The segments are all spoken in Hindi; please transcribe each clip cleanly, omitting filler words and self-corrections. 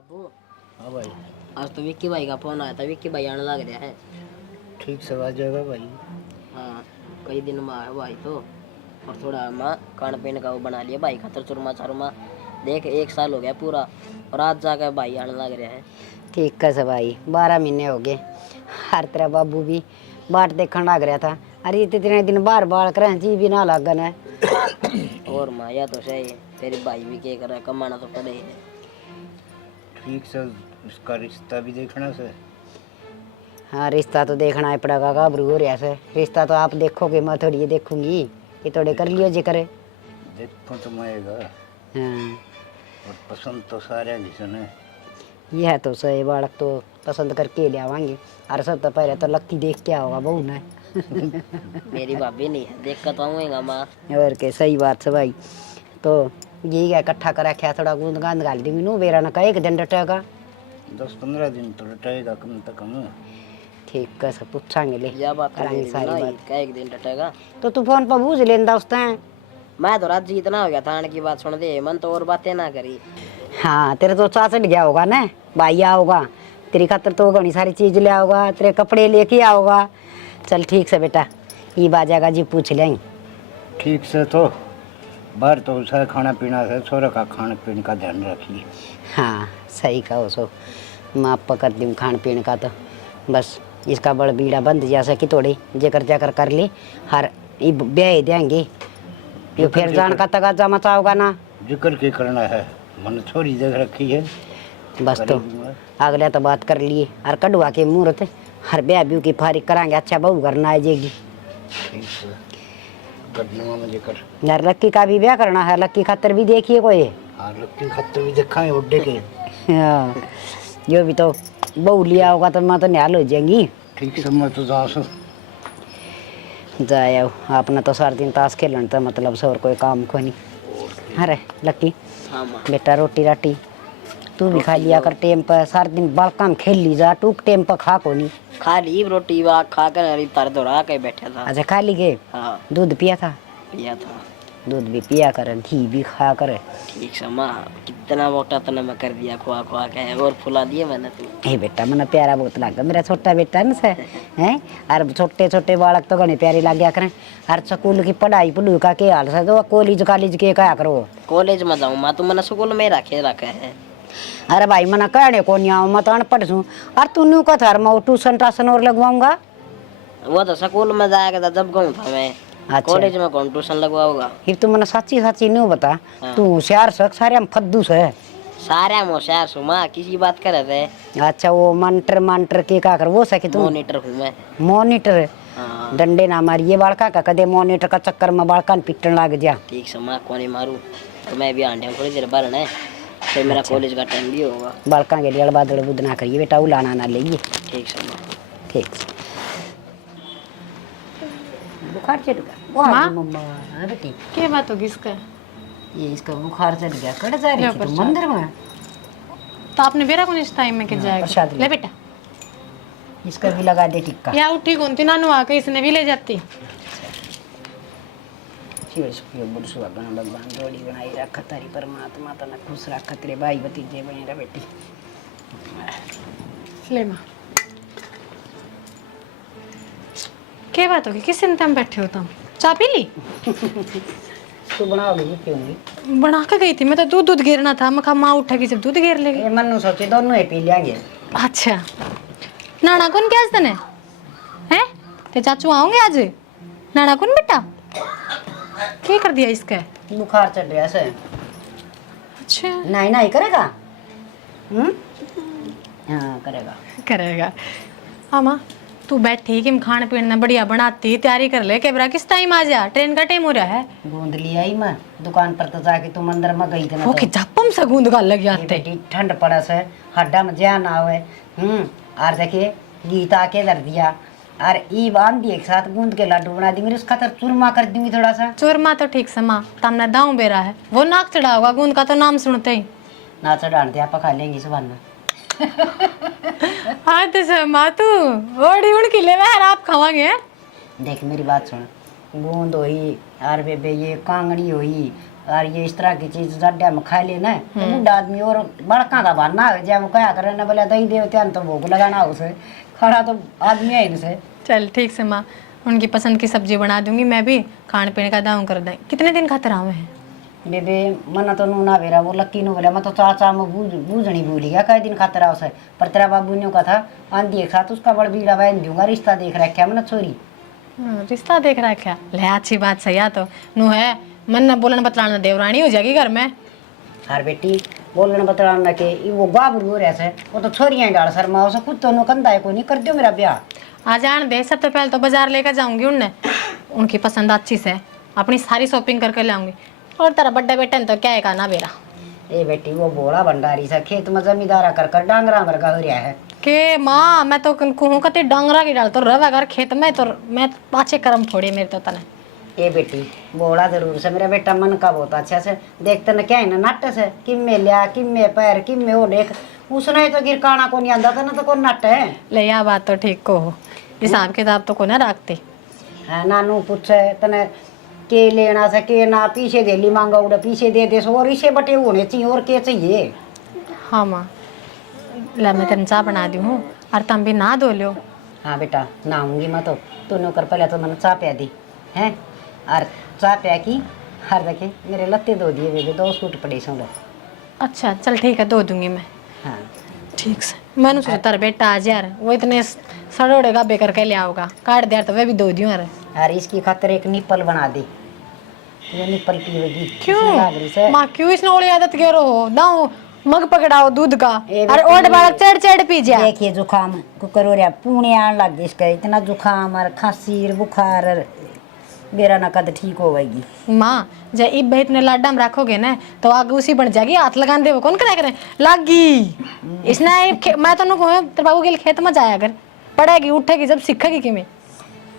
बाबू। हाँ भाई। आज तो विक्की भाई का फोन आया था, विक्की भाई आने लग रहा है। ठीक से आ जाएगा भाई। हाँ, कई दिन में आया भाई तो। और थोड़ा माँ खान पीने का वो बना लिया भाई खातर चुरमा चारमा। देख 1 साल हो गया पूरा और आज जाकर भाई आने लग रहा है। ठीक कैसे भाई 12 महीने हो गए। हर तरह बाबू भी बाट देखने लग रहा था। अरे इतने दिन बार बार करें जी भी ना लागन है। और माँ या तो सही है, तेरे भाई भी क्या कर रहा है, कमाना तो पड़े ही है। ठीक से उसका रिश्ता भी देखना से। हाँ रिश्ता तो देखना है पड़ेगा, घबरू हो रहा से। रिश्ता तो आप देखोगे, मैं थोड़ी ये देखूंगी कि थोड़े कर लियो जी करे। देखो तो आएगा। हाँ और पसंद तो सारे जिसन है। यह तो सही, बालक तो पसंद करके ले आवांगे। अरे सब तो पहले तो लक्की देख के आओगा बहू ने। मेरी भाभी नहीं है, देख कर तो आऊँगा माँ। और के सही बात से भाई। तो यही है, इकट्ठा कर रखा थोड़ा गूंद गांद गाल दी मीनू बेरा न का 1 दिन डटेगा। 10-15 दिन तो लटेगा कम से कम। ठीक कैसे पूछांगे ले यह बात तो करांगे मेरी सारी ना, बात। क्या एक दिन डटेगा। तो तू फोन पर बूझ लेंदा उस टाइम। मैं तो रात जी इतना हो गया था आने की बात सुन दे, मन तो और बातें ना करी। हाँ तेरे तो चा चढ़ गया होगा ना, भाई आओगा तेरी खातर तो घनी सारी चीज ले आओगा, तेरे कपड़े लेके आओगा। चल ठीक से बेटा, ये बाजागा जी पूछ लेंगे। ठीक से तो बाहर तो उसे खाना पीना से छोरा का खाने पीने का ध्यान रखिए। हाँ सही कहो सो, मैं आप कर दूँ खान पीने का। तो बस इसका बड़ बीड़ा बंद जैसे कि थोड़ी जेकर जाकर कर ली हर ये ब्याह देंगे। ये फिर जान का तगाजा मचाओगा ना। जिक्र के करना है, मन छोरी देख रखी है। बस तो अगले तो बात कर लिए और कड़वा के मुहूर्त हर ब्याह ब्यू की फारिग करांगे। अच्छा बहू घर ना आ जाएगी। ठीक है कर दूंगा मैं जिक्र। यार लक्की का भी ब्याह करना है, लक्की खातर भी देखिए कोई। हाँ लक्की खत्ते भी देखा है उड्डे के। हाँ जो भी तो बहू लिया होगा तो मैं तो निहाल हो जाएंगी। ठीक से मैं तो जा सो जाए अपना तो सारा दिन ताश खेलन तो मतलब से और कोई काम को नहीं। अरे लक्की हाँ माँ। बेटा रोटी राटी तू भी खा लिया कर टेम पर। सारा दिन बालका में खेल ली जा, टूक टेम पर खा को नहीं। खा ली रोटी वा खा कर अरे तर दौड़ा के बैठा था। अच्छा खा ली गए। हाँ दूध पिया था? पिया था। दूध भी पिया कर, घी भी खा कर। ठीक से माँ, कितना मोटा तना मैं कर दिया खुआ खुआ के, और फुला दिए मैंने तो। हे बेटा मना प्यारा बहुत लगा मेरा छोटा बेटा न से हैं। और छोटे छोटे बालक तो घने प्यारे लग गया करें। और स्कूल की पढ़ाई पढ़ू का के हाल से तो कॉलेज कॉलेज के क्या करो। कॉलेज में जाऊँ माँ, तू मैंने स्कूल में रखे है। अरे भाई मना कहने को नहीं आऊँ, मैं तो अनपढ़ हूँ। और तू न्यू का थार मैं ट्यूशन टाशन और लगवाऊंगा। वो तो स्कूल में जाएगा था जब गऊँ था मैं। अच्छा। कॉलेज में कौन ट्यूशन लगवाऊंगा। फिर तू मना सच्ची सच्ची नहीं बता। हाँ। तू होशियार सक सारे हम फद्दू से। सारे होशियार सु माँ, किसी बात करे थे। अच्छा वो मंटर मंटर के का कर वो सके तू। मॉनिटर हूँ मैं। मॉनिटर हाँ डंडे ना मारिए बालका का, कदे मॉनिटर का चक्कर में बालका ने पिटन लग जा। ठीक से माँ, कौन मारूँ तो मैं भी आंडिया थोड़ी देर भरना है, फिर मेरा कॉलेज का टाइम भी होगा। बालका के लिए अड़बादड़ बुद ना करिए बेटा, उलाना ना लेगी। ठीक से माँ। ठीक बुखार चढ़ गया माँ? मम्मा। हाँ बेटी क्या बात होगी इसका? ये इसका बुखार चढ़ गया, कट जा रही थी तू मंदिर में। तो आपने बेरा कौन इस टाइम में के प्रसाद जाएगा? ले। ले बेटा इसका भी लगा दे टिक्का। या उठी कौन थी नानू आके इसने भी ले जाती। शिव सुखियो बुढ़ सुहागन भगवान जोड़ी बनाई रख तारी परमात्मा तना खुश रख तेरे भाई भतीजे बने रह बेटी। ले माँ, क्या बात होगी? किस चिंता में बैठे हो तुम? चाय पी ली? तू बनाओगी क्यों नहीं? बना के गई थी मैं तो, दूध गिरना था। मैं कहा माँ उठेगी जब दूध गिर लेगी। ये मन्नू सोचे दोनों ही पी लेंगे। अच्छा नाना कौन क्या आज तने हैं? ते चाचू आओगे आज? नाना कौन बेटा क्या कर दिया इसका? बुखार चढ़ रहा से। अच्छा नहीं नहीं करेगा। हाँ करेगा। करेगा। हाँ माँ तू बैठी कि खान पीना बढ़िया बनाती, तैयारी कर ले। कैमरा किस टाइम आ जा, ट्रेन का टाइम हो रहा है। गूंद लिया ही मैं दुकान पर तो जाके तुम अंदर में गई थी ना। वो कि झप्पम से गूंद गाल लग ये जाते। बेटी ठंड पड़ा से हड्डा में जान आवे। और देखिए गीता के दर दिया और ई बांध दिए एक साथ गूंद के लड्डू बना दी। मेरे उसका तो चूरमा कर दूंगी थोड़ा सा। चूरमा तो ठीक से माँ, तमने दाऊ बेरा है वो नाक चढ़ा होगा गूंद का तो नाम सुनते ही। ना चढ़ान दे आप खा लेंगी सुबह में। हाँ तो सर माँ तू ओड़ी उड़ की ले आप खावांगे। देख मेरी बात सुन, गूंद हुई और बेबे ये कांगड़ी हुई और ये इस तरह की चीज जड्डा में खा लेना तो बूढ़ा आदमी और बड़का का बनना है जब वो क्या करे ना बोले दही देवते तो भोग लगाना उसे खड़ा तो आदमी है इनसे। चल ठीक से माँ, उनकी पसंद की सब्जी बना दूंगी मैं भी, खाने पीने का दाम कर दें। कितने दिन खाते रहा है बेबे मना तो नूना बेरा वो लक्की नु बोला मैं तो चाचा में बूझनी भूली गया कई दिन खतरा उसे पर तेरा बाबू ने कहा था आंधी एक साथ उसका बड़ बीड़ा बहन दूंगा रिश्ता देख रखा मैंने छोरी। रिश्ता देख रहा है क्या? ले अच्छी बात सही तो नू है मन न बोलन बतलाना देवरानी हो जाएगी घर में। हर बेटी बोलने बतलाना के वो बाबरू हो रहा है वो तो छोरियां डाल शर्मा उसे खुद तो कंधा है को नहीं कर दियो मेरा ब्याह। आ जान दे, सबसे पहले तो बाजार लेकर जाऊंगी उन्हें, उनकी पसंद अच्छी से अपनी सारी शॉपिंग करके लाऊंगी। और तेरा बड्डा बेटा तो क्या है ना बेरा ए बेटी वो बोला भंडारी सा खेत में जमींदारा कर डांगरा वर्गा हो रहा है के माँ मैं तो कहूँ कते डांगरा की डाल तो रवा अगर खेत में तो मैं पाछे कर्म फोड़े मेरे तो तने। ए बेटी बोला जरूर से मेरा बेटा मन का बहुत अच्छा से देखते न क्या है ना नाट्य से किम्मे लिया किम्मे पैर किम्मे वो देख उसने तो गिरकाना को नहीं आंदा था ना तो कौन नाट्य है ले या बात तो ठीक को हो, हिसाब किताब तो को ना रखते है नानू पूछे तने के लेना से के ना पीछे गेली मांगा उड़ा पीछे दे दे सो और इसे बटे होने चाहिए और क्या चाहिए। हाँ माँ ला मैं तेन चाय बना दी हूँ और तुम भी ना धो लो। हाँ बेटा नहाऊंगी मैं तो तूने कर पहले तो मैंने चाय पिया दी है और चाय पिया की हर देखे मेरे लत्ते धो दिए बेबे 2 सूट पड़े सो। अच्छा चल ठीक है धो दूंगी मैं। हाँ ठीक से मैंने सोचा तेरा बेटा आज यार वो इतने सड़ोड़े गाबे करके ले आओगा काट दिया तो वह भी धो दियो यार। और इसकी खातिर एक निप्पल बना दे ये निप्पल पीवेगी क्यों माँ क्यों इसने ओली आदत के हो दाओ मग पकड़ाओ दूध का और ओट बालक चढ़ चढ़ पी जा। देखिए जुकाम कुकर हो रहा पुणे आने लग गई इसका इतना जुकाम और खांसी और बुखार और मेरा ना कद ठीक होगी। माँ जब इब इतने लाडा में रखोगे ना तो आग उसी बन जाएगी हाथ लगान दे वो कौन करा करे लागी इसने मैं तो कहूँ तेरे बाबू के खेत में जाया कर पड़ेगी उठेगी जब सीखेगी कि मैं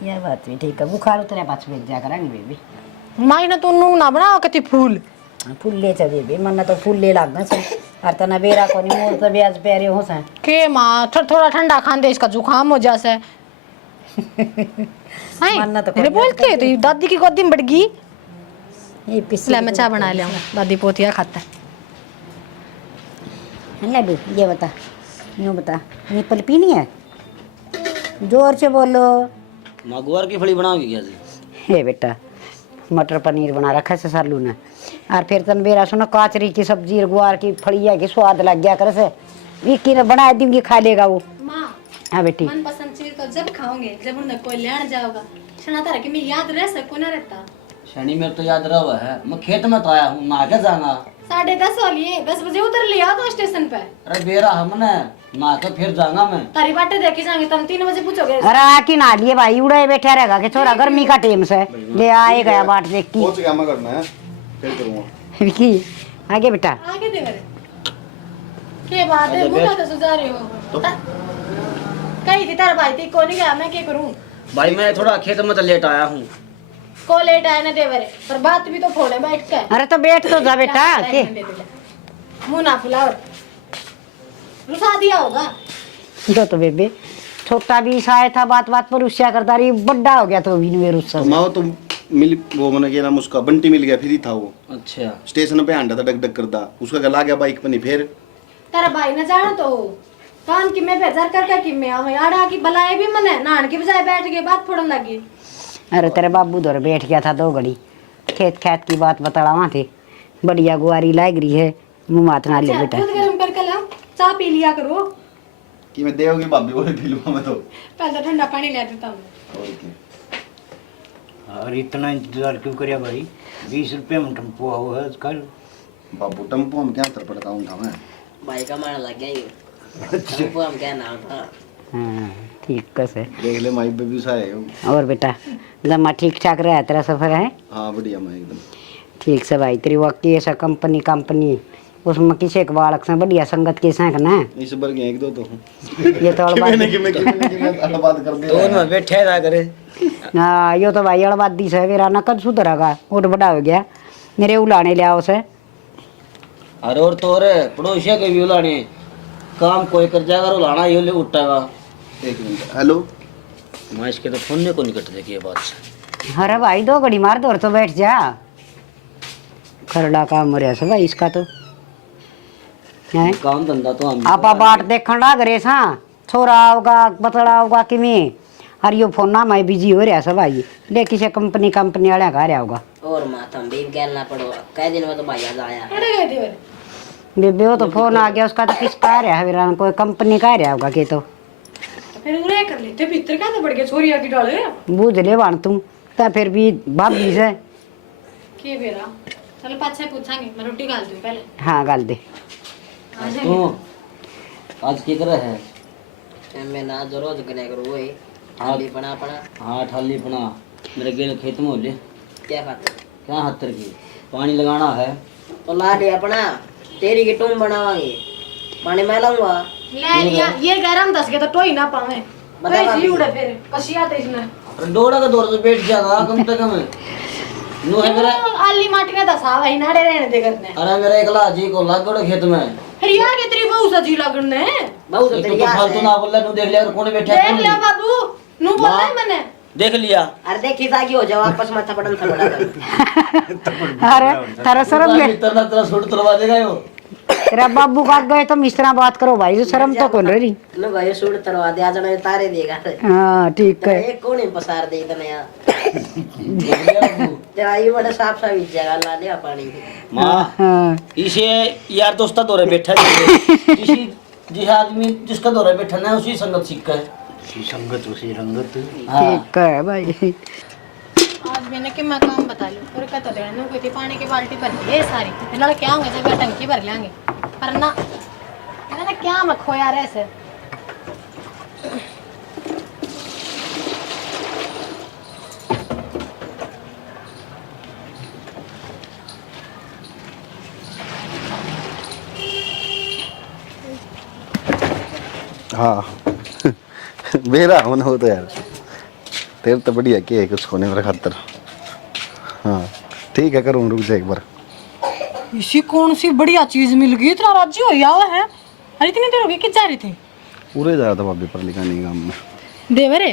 यह बात भी ठीक है बुखार उतरे पास भेज जा करेंगे बेबी माई ना तू नू ना बनाओ कति फूल फूले च बेबी मन तो फूले लगना से और तना बेरा को नहीं मोर तो ब्याज प्यारे हो सा के माँ थोड़ा ठंडा खान दे इसका जुकाम हो जासे मेरे बोलते है तो ये दादी की गोदी में बढ़ गई। ये पिछले ले मैं चाय बना ले दादी पोतिया खाता है लड्डू ये बता यूँ बता निप्पल पीनी है जोर से बोलो। माँ गुआर की फली बनाओगी क्या जी? हे बेटा मटर पनीर बना रखा है सालू ने और फिर तन बेरा सुनो काचरी की सब्जी और गुआर की फलिया की स्वाद लग गया करे से विक्की ने बना दूंगी खा लेगा वो। माँ हाँ बेटी मनपसंद चीज तो जब खाओगे जब उन्हें कोई लेने जाओगा शना तारा कि मैं याद रह सकूं ना रहता शनि मेरे तो याद रहा हुआ है, मैं खेत में तो आया हूँ नहा के जाना। 10:30 हो लिए 10 बजे उतर लिया तो स्टेशन पे। अरे बेरा हमने नहा के फिर जाऊंगा मैं। तारी बाटे देखी जाएंगे तुम 3 बजे पूछोगे। अरे आके ना लिए भाई उड़े बैठा रहेगा कि छोरा गर्मी का टाइम से ले आए गया बाट देख की पहुंच गया मैं करना है फिर करूंगा विक्की आगे बेटा आगे दे मेरे के बात है मुंह तो सुझा रहे हो कहीं थी तारा भाई थी को नहीं गया मैं क्या करूं भाई मैं थोड़ा खेत में तो लेट आया हूँ। को लेट आया ना देवरे पर बात भी तो फोड़े बैठ के। अरे तो बैठ तो जा बेटा के मुंह ना फुलाओ रुसा दिया होगा दो तो बेबे छोटा भी साया था बात बात पर रुस्या करता रही बड़ा हो गया तो भी नहीं रुस्सा माओ तो मिल वो मैंने क्या नाम उसका बंटी मिल गया फिर ही था वो अच्छा स्टेशन पे आंडा था डक डक करता उसका गला गया बाइक पे नहीं फिर तेरा भाई ना जाना तो कान की मैं बेजार करके कि मैं आवे आड़ा की बलाए भी मने नान की बजाय बैठ के बात फोड़न लगी। अरे तेरे बाबू दौर बैठ गया था 2 घड़ी खेत खेत की बात बताड़ा थे बढ़िया गुआरी लाग रही है मुँह मात ना ले बेटा दूध गरम करके लाओ चाय पी लिया करो कि मैं देओगी भाभी बोले पी लूंगा मैं तो पहले तो ठंडा पानी ले देता हूँ। और इतना इंतजार क्यों करिया भाई 20 रुपये में टेम्पो हुआ है कल बाबू टेम्पो में क्या अंतर पड़ता हूँ था मैं भाई का मार लग गया ये टेम्पो हम क्या नाम था। हाँ ठीक कैसे देख ले माई बेबी सा है और बेटा जमा ठीक ठाक रहा तेरा सफर है। हाँ बढ़िया मैं एकदम ठीक से भाई तेरी वक्की ऐसा कंपनी उसमें किसी के बालक से बढ़िया संगत के साथ ना इस बार गए 1-2 तो ये तो बात कर तो में बैठे रहा करे। हाँ यो तो भाई अड़बाद दी से मेरा नकद सुधरेगा उठ बड़ा हो गया मेरे उलाने लिया उसे अरे और तो रे पड़ोसिया के भी उलाने काम कोई कर जाएगा और उलाना ये ले उठाएगा। 1 मिनट हेलो मैं इसके तो फोन ने को निकट देखिए बात से। अरे भाई 2 घड़ी मार दो और तो बैठ जा खरड़ा काम मरिया से भाई इसका तो हैं काम धंधा तो हम आपा बाट देखण लाग रे सा छोरा आओगा बतड़ा आओगा किमें और यो फोन ना मैं बिजी हो रहा सब भाई ले किसी कंपनी वाले का रहा होगा और माथा में भी गैलना पड़ो कई दिन में तो भाई आज आया पड़े गए देवर बेबे वो तो फोन आ गया उसका तो किसका रहा है वीरान कोई कंपनी का रहा होगा के तो फिर उरे कर लेते भीतर का तो बढ़ गया छोरिया की डाले बूझ ले वाण तुम तो फिर भी भाभी से के बेरा चल पाछे पूछांगे मैं रोटी डाल दूं पहले हाँ गाल दे तो आज की तरह है मैं ना जो रोज करे करो वही ठाली पना हाँ ठाली पना मेरे गेल खेत में हो ले क्या खाते क्या हत्तर की पानी लगाना है तो ला दे अपना तेरी की टूम बनावांगे पानी मैं लाऊंगा ले ये गरम 10 के तो टोई ना पावे बता भाई जी उड़े फिर कसिया ते इसने अरे डोड़ा का दौर से बैठ जाएगा कम से कम नो है मेरा आली माटी ने दसा वही नाड़े रहने दे करने अरे मेरा एकला जी को लाग गड़ो खेत में फिर यार के तेरी बहू सजी लगने बहुत तो तेरी तो याद फालतू है ना बोल तू देख लिया कौन बैठा है, देख कौन ले नहीं। बाबू नु बोल रहा है मैंने देख लिया अरे देखी ताकि हो जाओ आपस में थपड़न थपड़ा अरे तारा शर्म ले तेरा तेरा सूट तुलवा देगा यो तेरा बाबू का गए तो इस तरह बात करो भाई जो शर्म तो कौन रही लो भाई सूट तरवा दे आज मैं तारे देगा हाँ ठीक है एक कौन पसार दे इतना यार देख लिया बाबू। तेरा ये बड़ा साफ साफ जगह ला लिया पानी माँ हाँ इसे यार दोस्ता दौरे बैठा है किसी जिस आदमी जिसका दौरे बैठा ना उसी संगत सीखा है उसी संगत उसी रंगत हाँ ठीक है भाई आज मैंने कि मैं काम बता लूं और कहता देना कोई थी पानी की बाल्टी भर ले सारी फिर लड़के क्या होंगे जब टंकी भर लेंगे पर ना मैंने क्या मैं खोया रे से हाँ मेरा मन हो तो यार तेरे तो बढ़िया के कुछ होने मेरे खातर हाँ ठीक है करूँ रुक जा एक बार इसी कौन सी बढ़िया चीज मिल गई इतना राजी हो हुआ है अरे इतनी देर हो गई किस जा रहे थे पूरे जा रहा था भाभी पर लिखाने काम में देवरे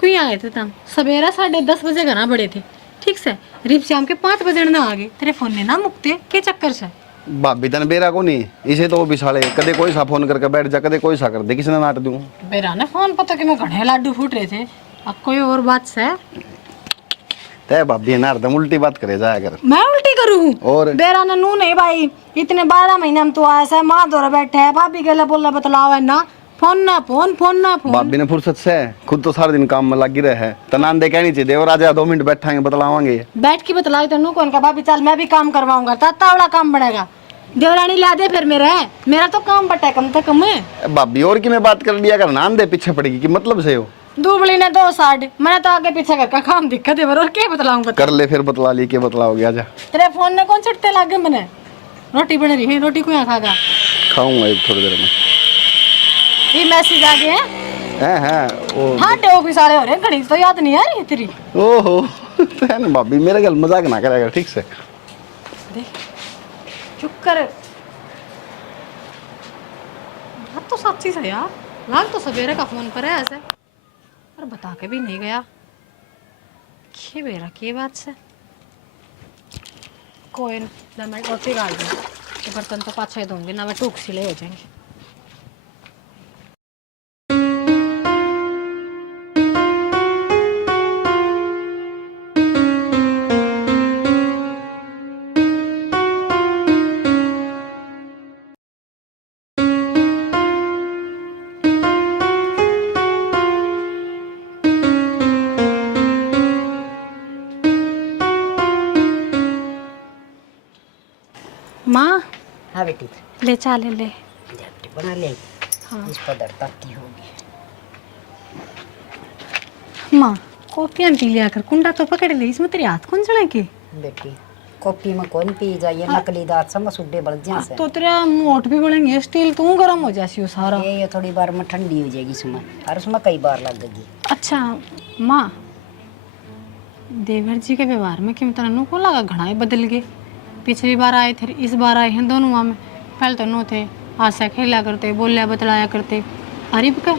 कोई आ गए थे तम सवेरा 10:30 बजे घर बड़े थे ठीक से रिप शाम के 5 बजे ना आ गए तेरे फोन ने ना मुकते के चक्कर से भाभी तन बेरा को नहीं इसे तो वो बिछाड़े कदे कोई सा फोन करके बैठ जा कदे कोई सा कर दे किसने नाट दूं बेरा ने फोन पता कि मैं घड़े लाडू फूट रहे थे अब कोई और बात से तय भाभी ना हरदम उल्टी बात करे जाया कर मैं उल्टी करूँ और बेरा ने नू नहीं भाई इतने 12 महीने हम तो आया से माँ दौरा बैठे है भाभी के लिए बोला बतलाओ है ना फोन ना फोन फोन ना फोन भाभी ने फुर्सत से खुद तो सारा दिन काम में लगी रहे है तनान दे कहनी चाहिए देवर आजा 2 मिनट बैठाएंगे बतलावांगे बैठ के बतलाओ तो नू कौन का भाभी चल मैं भी काम करवाऊंगा ताता वाला काम बढ़ेगा देवरानी ला दे फिर मेरा तो काम बटा कम से कम है भाभी और की मैं बात कर लिया कर नान दे पीछे पड़ेगी कि मतलब से हो दुबली ने 2 साइड मैंने तो आगे पीछे का काम दिक्कत है और क्या बतलाऊंगा कर ले फिर बतला ली के बतलाओगे आजा तेरे फोन ने कौन छटते लागे मैंने रोटी बन रही है रोटी को यहाँ खागा खाऊंगा एक थोड़ी देर में ये मैसेज आ गए हैं हैं ओ हाँ टेओ भी सारे हो रहे हैं घड़ी तो याद नहीं आ रही तेरी ओहो है ना भाभी मेरे गल मजाक ना करेगा ठीक से देख चुप कर बात तो सच्ची है यार लाग तो सवेरे का फोन पर है ऐसे और बता के भी नहीं गया के बेरा के बात से कोई ना मैं रोटी डाल दूँ बर्तन तो पाछे दूंगी ना मैं टूक सिले हो जाएंगे माँ हाँ बेटी ले चा ले ले झपटी बना ले हाँ इस पर दरताती होगी माँ कॉफियाँ पी लिया कर कुंडा तो पकड़ ले इसमें तेरे हाथ कौन चढ़े के बेटी कॉफी में कौन पी जाइए नकली दांत समझ सुड्डे बढ़ जा से तो तेरा मोट भी बढ़ेंगे स्टील तू गर्म हो जासी हो सारा ये थोड़ी बार में ठंडी हो जाएगी इसमें और उसमें कई बार लगेगी अच्छा माँ देवर जी के व्यवहार में क्यों तरह को लगा घड़ा ही बदल गए पिछली बार आए थे इस बार आए हैं दोनों में पहले तो नो थे हासा खेला करते बोलिया बतलाया करते अरिब का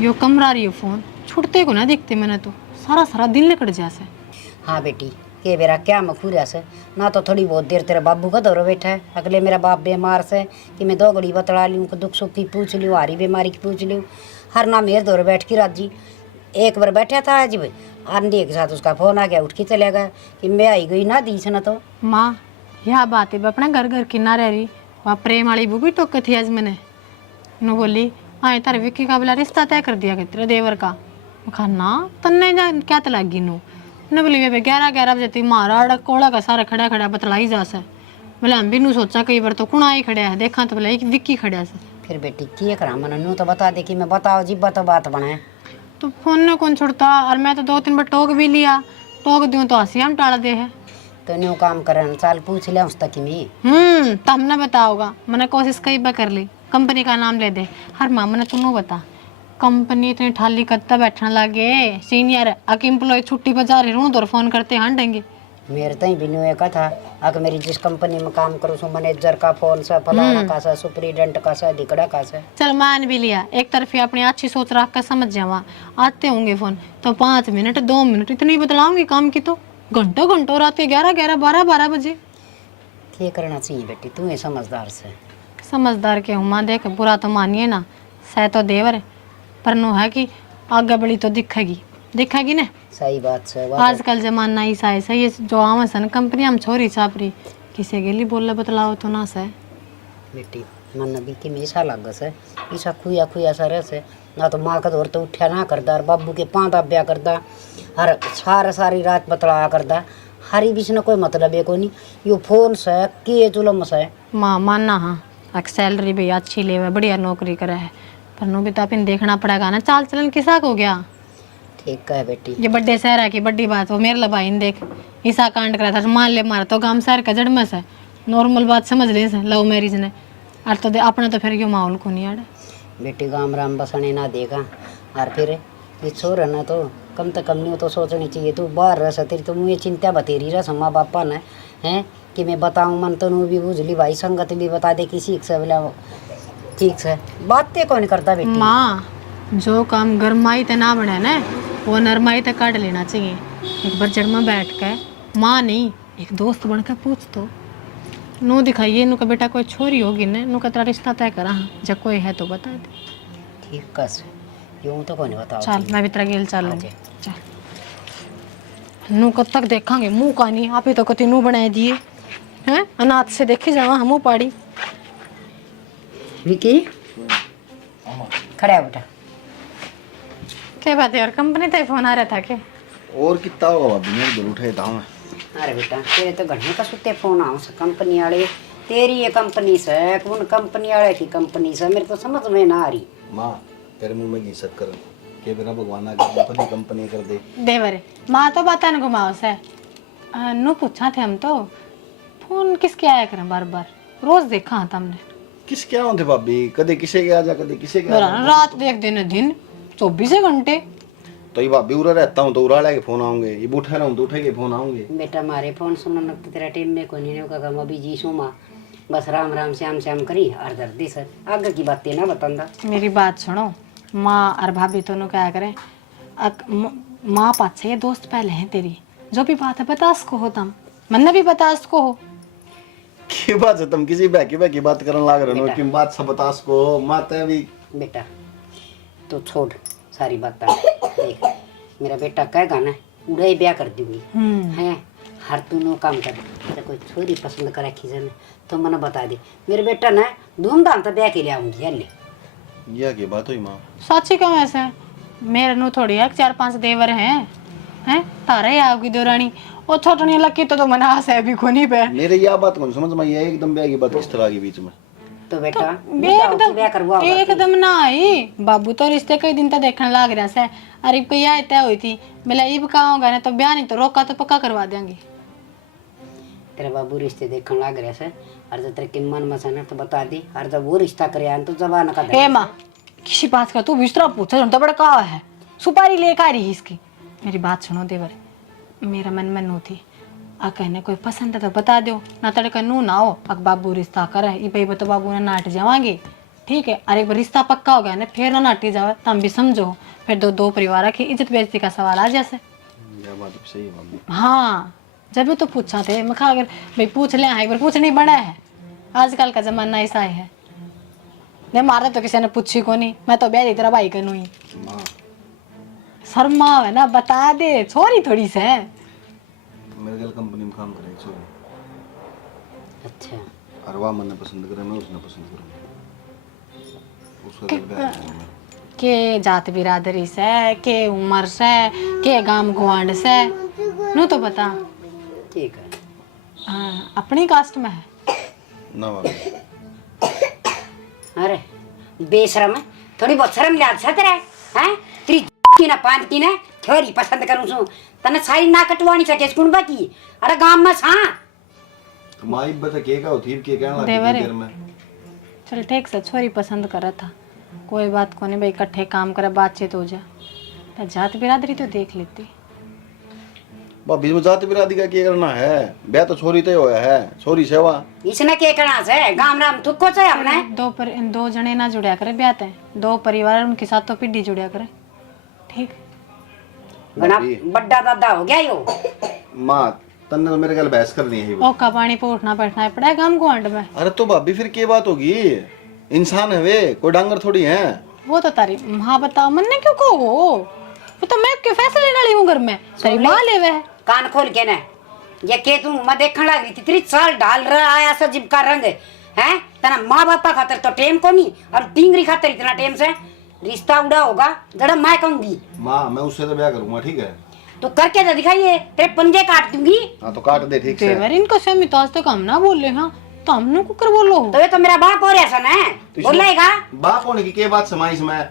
यो कमरा रही हो फोन छुटते को ना देखते मैंने तो सारा सारा दिन निकट जासे हाँ बेटी कि मेरा क्या मखूरिया से ना तो थोड़ी बहुत देर तेरे बाबू का दौरा बैठा है अगले मेरा बाप बीमार से कि मैं 2 घड़ी बतला लूँ कि दुख सुख की पूछ लूँ हारी बीमारी की पूछ लूँ हर ना मेरे दौरे बैठ के राजी एक बार बैठा था आज भाई आंधी के साथ उसका फोन आ गया उठ के चले गया कि मैं आई गई ना दी से ना तो माँ यह बात है अपना घर घर किन्ना रह रही वहाँ प्रेम वाली बुक भी टोक थी आज मैंने नु बोली आए तारे विक्की का बोला रिश्ता तय कर दिया तेरे देवर का कहा ना तन्ने जा क्या तो लगी नु ने बोली वे 11 बजे मारा अड़क कोड़ा का सारा खड़ा खड़ा बतलाई जा सा बोले हम भी नू सोचा कई बार तो कुणा ही खड़ा है देखा तो बोला एक विक्की खड़ा से फिर बेटी किए करा मन नू तो बता दे कि मैं बताओ जी तो बात बनाए तो फोन ने कौन छोड़ता और मैं तो 2-3 बार टोक भी लिया टोक दूं तो हंसी हम टाल दे है तो न्यू काम करन चाल पूछ लिया उस तक में तो हमने बताओगा मैंने कोशिश कई बार कर ली कंपनी का नाम ले दे हर मामा ने तू बता कंपनी इतनी ठाली कत्ता बैठने लगे सीनियर अक एम्प्लॉय छुट्टी पर जा रहे रू तो फोन करते हाँ देंगे मेरे तई भी न्यू एक था अगर मेरी जिस कंपनी में काम करूँ सो मैनेजर का फोन सा फलाना का सा सुपरिटेंडेंट का सा दिकड़ा का सा चल मान भी लिया एक तरफ अपनी अच्छी सोच रख कर समझ जावा आते होंगे फोन तो 5 मिनट 2 मिनट इतनी बतलाऊंगी काम की तो घंटों घंटों रात के 11 12 बजे क्या करना चाहिए बेटी तू है समझदार से समझदार के हूँ माँ देख बुरा तो मानिए ना सह तो देवर पर नो है कि आगे बड़ी तो दिखेगी ना सही बात से आजकल जमाना ऐसा है सही जो आवा सन कंपनी हम छोरी छापरी किसे गेली बोला बतलाओ तो ना से बेटी मन भी कि मेसा लग से ऐसा खुया सा रह से ना तो माँ का दौर तो उठा ना करदा और बाबू के पाँव दाब्या करदा हर सारी रात बतलाया करदा हरी बीच न कोई मतलब है कोई नहीं यो फोन से किए जुलम से माँ मानना हाँ एक सैलरी भी अच्छी ले बढ़िया नौकरी करे है पर नो भी तो अपन देखना पड़ेगा ना चाल चलन किसा को गया ठीक है बेटी ये बड्डे शहर है की बड्डी बात वो मेरे लबाई ने देख ईसा कांड करा था मान ले मारा तो गांव शहर का जड़ में से नॉर्मल बात समझ ले से लव मैरिज ने और तो अपना तो फिर यो माहौल को नहीं आड़ा बेटी गाम राम बसने ना देगा और फिर ये छोर है ना तो कम से कम नहीं तो सोचनी चाहिए तू बाहर रह तेरी तो मुझे चिंता बतेरी रहा माँ बापा ने हैं कि मैं बताऊँ मन तो भी बुझ ली भाई संगत भी बता दे किसी से बोला ठीक से बातें कौन करता बेटी माँ जो काम गरमाई ते ना बने ना वो नरमाई ते काट लेना चाहिए एक बार जड़ में बैठ कर माँ नहीं एक दोस्त बनकर पूछ तो नो दिखाइए नु का बेटा कोई छोरी होगी ना नु का तेरा रिश्ता तय करा जब कोई है तो बता दे ठीक कस यूं तो कौन बताओ चल मैं भी तेरा गेल चल चल नु कब तक देखांगे मुंह का नहीं आप ही तो कति नु बनाए दिए हैं अनाथ से देखे जावा हमू पाड़ी विकी खड़ा है बेटा क्या बात है यार कंपनी ते फोन आ रहा था क्या और कितना होगा भाभी मेरे घर उठे था मैं अरे बेटा तेरे तो घंटे का सुते फोन आओ से कंपनी वाले तेरी ये कंपनी से कौन कंपनी वाले की कंपनी से मेरे तो समझ में ना आ रही माँ तेरे मुंह में घिसक कर के बिना भगवान की कंपनी कर दे देवरे माँ तो बात न घुमाओ से नु पूछा थे हम तो फोन किसके आया करें बार बार रोज देखा था हमने किस क्या होते भाभी कदे किसे के आ जा कदे किसे के आ जा रात देख दिन 24 घंटे तो ये भाभी उरा रहता हूँ तो उरा लेके फोन आऊंगे ये उठा रहा हूँ तो उठेगे फोन आऊंगे बेटा मारे फोन सुनने लगते तेरा टाइम में कोई नहीं होगा मैं अभी जी सुमा बस राम राम श्याम श्याम करी और दर्दी सर आगे की बातें ना बतांदा मेरी बात सुनो माँ और भाभी दोनों क्या करें माँ पास से ये दोस्त पहले हैं तेरी जो भी बात है बता उसको हो तुम मन भी बता उसको हो की बात है तुम किसी बाकी बात करने लाग रहे हो कि बात सब बता उसको माता भी बेटा तो छोड़ सारी बात देख मेरा बेटा कहेगा ना उड़े ब्याह कर दूंगी हैं हर तू नो काम कर तो कोई छोरी पसंद करे खींचने तो मैंने बता दे मेरे बेटा ना धूमधाम से ब्याह के लिए आऊंगी हल्ले यह की बात हुई माँ सच्ची क्यों ऐसे मेरे नु थोड़ी है 4-5 देवर हैं तारा ही आओगी देवरानी और छोटनी लकी तो मना है भी कोनी पे मेरे यह बात कौन समझ में ये एकदम ब्याह की बात किस तरह की बीच में तो बेटा एकदम ना आई बाबू तो रिश्ते कई दिन तक देखने लग रहा से अरे कोई आए तय हुई थी बोला इब कहाँ होगा ना तो ब्याह नहीं तो रोका तो पक्का करवा देंगे तेरा बाबू रिश्ते देखने लग रहा से और जब तेरे मन में से ना तो बता दी और जब वो रिश्ता करे तो जबान का हे माँ किसी बात का तू बिस्तरा पूछा तो बड़ा कहा है सुपारी लेकर आ रही इसकी मेरी बात सुनो देवर मेरा मन में नू थी आ कहने कोई पसंद है तो बता दो ना तड़का नू ना हो अक बाबू रिश्ता करे ये भाई तो बाबू ने नाट जावांगे ठीक है अरे एक बार रिश्ता पक्का हो गया ना फिर ना नाटी जावे तम भी समझो फिर दो परिवार की इज्जत बेइज्जती का सवाल आ जैसे यह बात सही है भाभी हाँ जब भी तो पूछा थे मैं कहा अगर भाई पूछ ले एक बार पूछनी बड़ा है आजकल का जमाना ऐसा है ने मारे तो किसी ने पूछी को नहीं मैं तो ब्याह तेरा भाई कनु ही शर्मा है ना बता दे छोरी थोड़ी से मेरे गल कंपनी में काम करे छोरी अच्छा और वह मन्ने पसंद करे मैं उसने पसंद करूँ उसका गल ब्याह करूँ मैं। के जात बिरादरी से के उम्र से के गांव गुआंड से नु तो बता ठीक है हाँ अपनी कास्ट में है ना भाभी अरे बेशरम है थोड़ी बहुत शर्म लिहाज से तेरे हैं तेरी की ना पान की ना छोरी पसंद करूं सु तने सारी ना कटवानी सके कुण बाकी अरे गांव में सा तो माई बता के का होती के कहना लगी देवरे। देर में चल ठीक से छोरी पसंद करा था कोई बात को नहीं भाई इकट्ठे काम करे बातचीत हो जा तो जात बिरादरी तो देख लेती भाभी में जाति बिरादी का क्या करना है ब्याह तो छोरी तय होया है छोरी सेवा इसने के करना से गांव राम थुको से हमने दो जने ना जुड़या करे ब्याह ते दो परिवार उनके साथ तो पीढ़ी जुड़या करे ठीक बड़ा बड़ा दादा हो गया यो माँ तन्ने तो मेरे गल बहस करनी है ओ का पानी पे उठना बैठना है पड़ा है गांव गुआंड में अरे तो भाभी फिर क्या बात होगी इंसान है वे कोई डांगर थोड़ी है वो तो तारी माँ बताओ मन ने क्यों कहो वो तो मैं क्यों फैसले लेने वाली हूँ घर में तेरी माँ ले वे कान खोल के ना ये के तू मैं देखने लगी थी 30 साल डाल रहा आया सा जिब का रंग है तना माँ बापा खातर तो टेम को नहीं और टिंगरी खातर इतना टेम से रिश्ता उड़ा होगा जड़ा मैं कहूंगी माँ मैं उससे तो ब्याह करूंगा ठीक है तो करके तो दिखाइए तेरे पंजे काट दूंगी हाँ तो काट दे ठीक से देवर इनको से तो आज तक हम ना बोल रहे हाँ तो हमने कुकर बोलो तो ये तो मेरा बाप हो रहा सन है बोलेगा बाप होने की क्या बात समाई इसमें